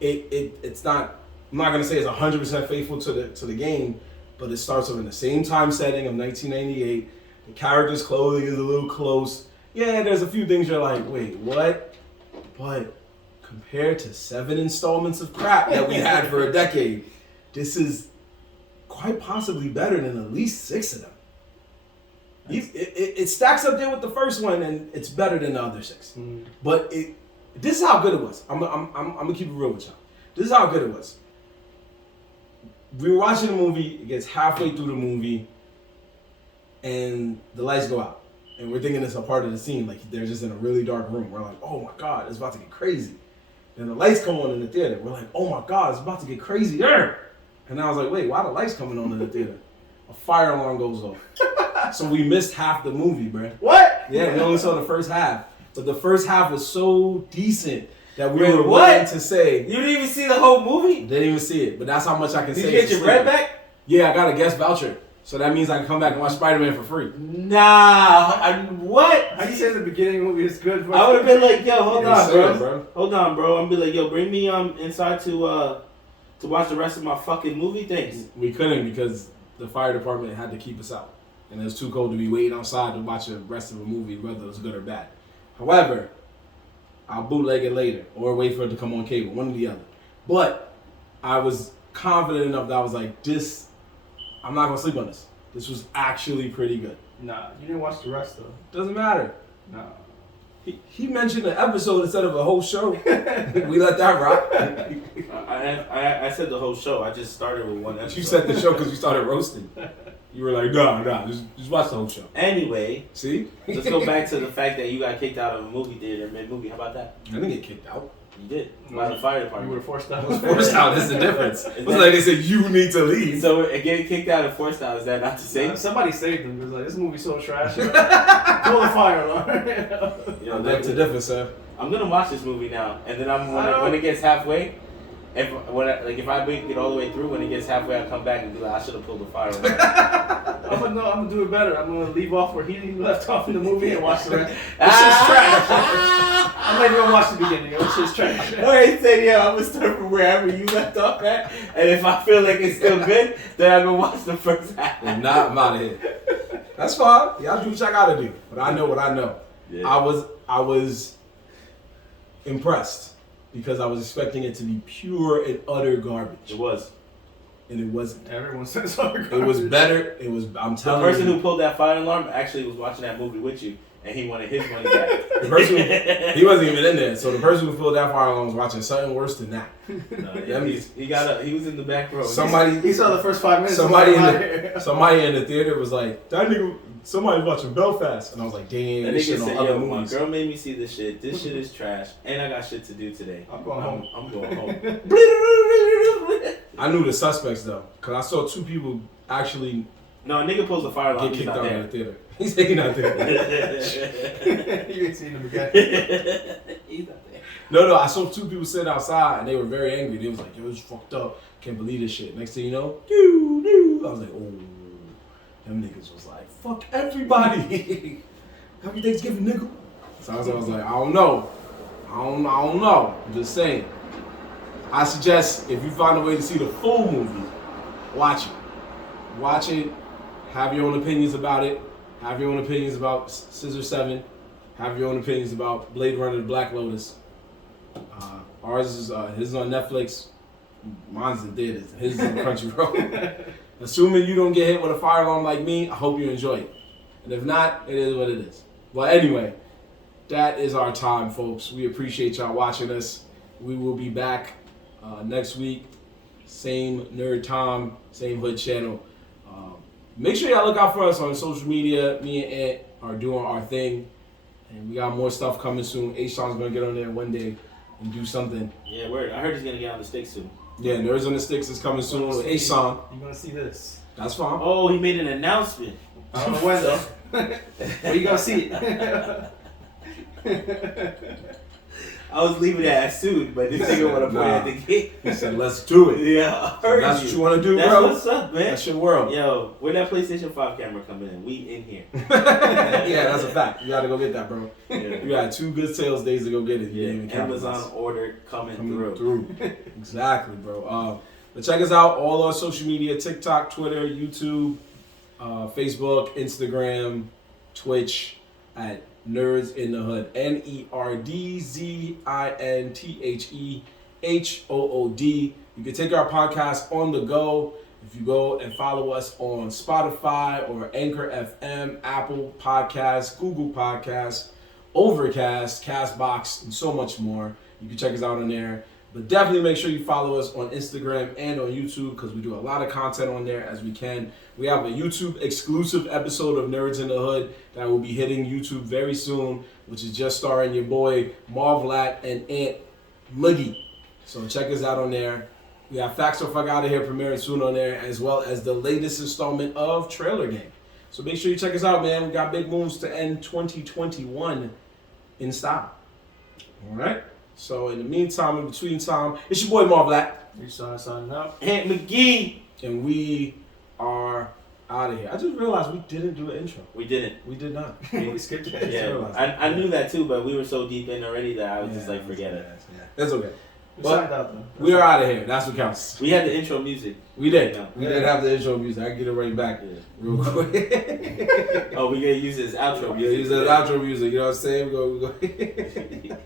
It's not. I'm not gonna say it's 100% faithful to the game, but it starts off in the same time setting of 1998. The character's clothing is a little close. Yeah, there's a few things you're like, wait, what? But compared to 7 installments of crap that we had for a decade, this is quite possibly better than at least 6 of them. It stacks up there with the first one, and it's better than the other 6. But this is how good it was. I'm gonna keep it real with y'all. This is how good it was. We were watching the movie. It gets halfway through the movie, and the lights go out. And we're thinking it's a part of the scene, like they're just in a really dark room. We're like, oh my God, it's about to get crazy. Then the lights come on in the theater. We're like, oh my God, it's about to get crazier. And I was like, wait, why are the lights coming on in the theater? A fire alarm goes off. So we missed half the movie, bro. What? Yeah, we only saw the first half. But the first half was so decent that we were willing to say. You didn't even see the whole movie? Didn't even see it, but that's how much I can say. Did you get your bread back? Yeah, I got a guest voucher. So that means I can come back and watch Spider-Man for free. Nah, what? How you say the beginning movie is good? I would have been like, yo, hold on, bro. bro. Hold on, bro. I'm be like, yo, bring me inside to watch the rest of my fucking movie things. We couldn't because the fire department had to keep us out. And it was too cold to be waiting outside to watch the rest of a movie, whether it was good or bad. However, I'll bootleg it later or wait for it to come on cable, one or the other. But I was confident enough that I was like, I'm not going to sleep on this. This was actually pretty good. Nah, you didn't watch the rest though. Doesn't matter. Nah. He mentioned an episode instead of a whole show. We let that rock. I said the whole show. I just started with one episode. You said the show because you started roasting. You were like, nah, just watch the whole show. Anyway, see? Let's go back to the fact that you got kicked out of a movie theater mid-movie. How about that? I didn't get kicked out. You did. By the fire department. You were forced out. I was forced out. That's the difference. It was like they said, you need to leave. So getting kicked out and forced out, is that not the same? Somebody saved him. It was like, this movie's so trash. Pull the fire alarm. Yo, that's the difference, sir. I'm going to watch this movie now. And then when it gets halfway, if I make it all the way through, when it gets halfway, I come back and be like, I should have pulled the fire alarm. I'm gonna do it better. I'm gonna leave off where he left off in the movie and watch the rest. This shit's trash. I'm not even gonna watch the beginning. This shit's trash. Alright, said I'm gonna start from wherever you left off at, and if I feel like it's still good, then I'm gonna watch the first half. If not, I'm out of here. That's fine. Y'all do what y'all gotta do. But I know what I know. Yeah. I was impressed because I was expecting it to be pure and utter garbage. It was. And it wasn't. Everyone says utter garbage. It was better. It was. I'm telling you. The person who pulled that fire alarm actually was watching that movie with you, and he wanted his money back. The person he wasn't even in there, so the person who pulled that fire alarm was watching something worse than that. He was in the back row. He saw the first 5 minutes. Somebody in the theater was like, that nigga. Somebody's watching Belfast, and I was like, damn, that this shit nigga on said, other yo, movies. My girl made me see this shit. This shit is trash, and I got shit to do today. I'm going home. I'm going home. I knew the suspects though, cause I saw 2 people actually. No, a nigga pulls the fire alarm. Get kicked out of the theater. He's taking out there. You ain't seen him again. He's not there. No, I saw 2 people sit outside, and they were very angry. They was like, yo, it's fucked up. Can't believe this shit. Next thing you know, I was like, oh. Them niggas was like, fuck everybody. Happy Thanksgiving, nigga. So I was like, I don't know. I'm just saying. I suggest if you find a way to see the full movie, watch it. Watch it. Have your own opinions about it. Have your own opinions about Scissor 7. Have your own opinions about Blade Runner the Black Lotus. Ours is his is on Netflix. Mine's in theaters. His is on Crunchyroll. Assuming you don't get hit with a fire alarm like me, I hope you enjoy it. And if not, it is what it is. But anyway, that is our time, folks. We appreciate y'all watching us. We will be back next week. Same Nerd Tom, same Hood channel. Make sure y'all look out for us on social media. Me and Ant are doing our thing. And we got more stuff coming soon. H-Sean's going to get on there one day and do something. Yeah, word. I heard he's going to get on the sticks soon. Yeah, Nerds on the Sticks is coming soon with H-Sean. You're going to see this. That's fine. Oh, he made an announcement. I don't know when though. But you going to see it. I was leaving it as soon, but this nigga want to play at the gate. He said, let's do it. Yeah, I So heard that's you. what you want to do, That's bro? what's up, man. That's your world. Yo, where that PlayStation 5 camera coming in? We in here. Yeah, that's a fact. You gotta go get that, bro. Yeah. You had 2 good sales days to go get it. You Yeah, didn't even count Amazon us. order coming through. Exactly, bro. But check us out, all our social media, TikTok, Twitter, YouTube, Facebook, Instagram, Twitch, at Nerdz in the Hood. NERDZINTHEHOOD. You can take our podcast on the go. If you go and follow us on Spotify or Anchor FM, Apple Podcasts, Google Podcasts, Overcast, Castbox, and so much more. You can check us out on there. But definitely make sure you follow us on Instagram and on YouTube because we do a lot of content on there as we can. We have a YouTube exclusive episode of Nerdz in the Hood that will be hitting YouTube very soon, which is just starring your boy Marv and Aunt Muggy. So check us out on there. We have Facts or Fuck Out of Here premiering soon on there, as well as the latest installment of Trailer Game. So make sure you check us out, man. We got big moves to end 2021 in style. All right? So in the meantime, in between time, it's your boy Marv You signing out. Aunt McGee. and we are out of here. I just realized we didn't do an intro. We didn't. We did not. We skipped it. Yeah, I knew that too, but we were so deep in already that I was just like, forget it. Yeah. That's okay. We But signed out though. we are out of here. That's what counts. We had the intro music. We did. Yeah. We did have the intro music. I can get it right back Yeah. real quick. Oh, we gonna use it as outro Yeah, music. use that outro music. You know what I'm saying? We go.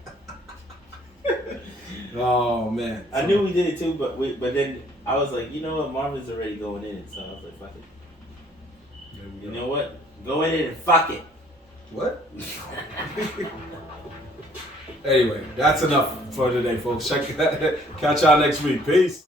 Oh man. I knew we did it too, but then I was like, you know what, Marvin's already going in it, so I was like, fuck it. You know what? Go in it and fuck it. What? Anyway, that's enough for today, folks. Catch y'all next week. Peace.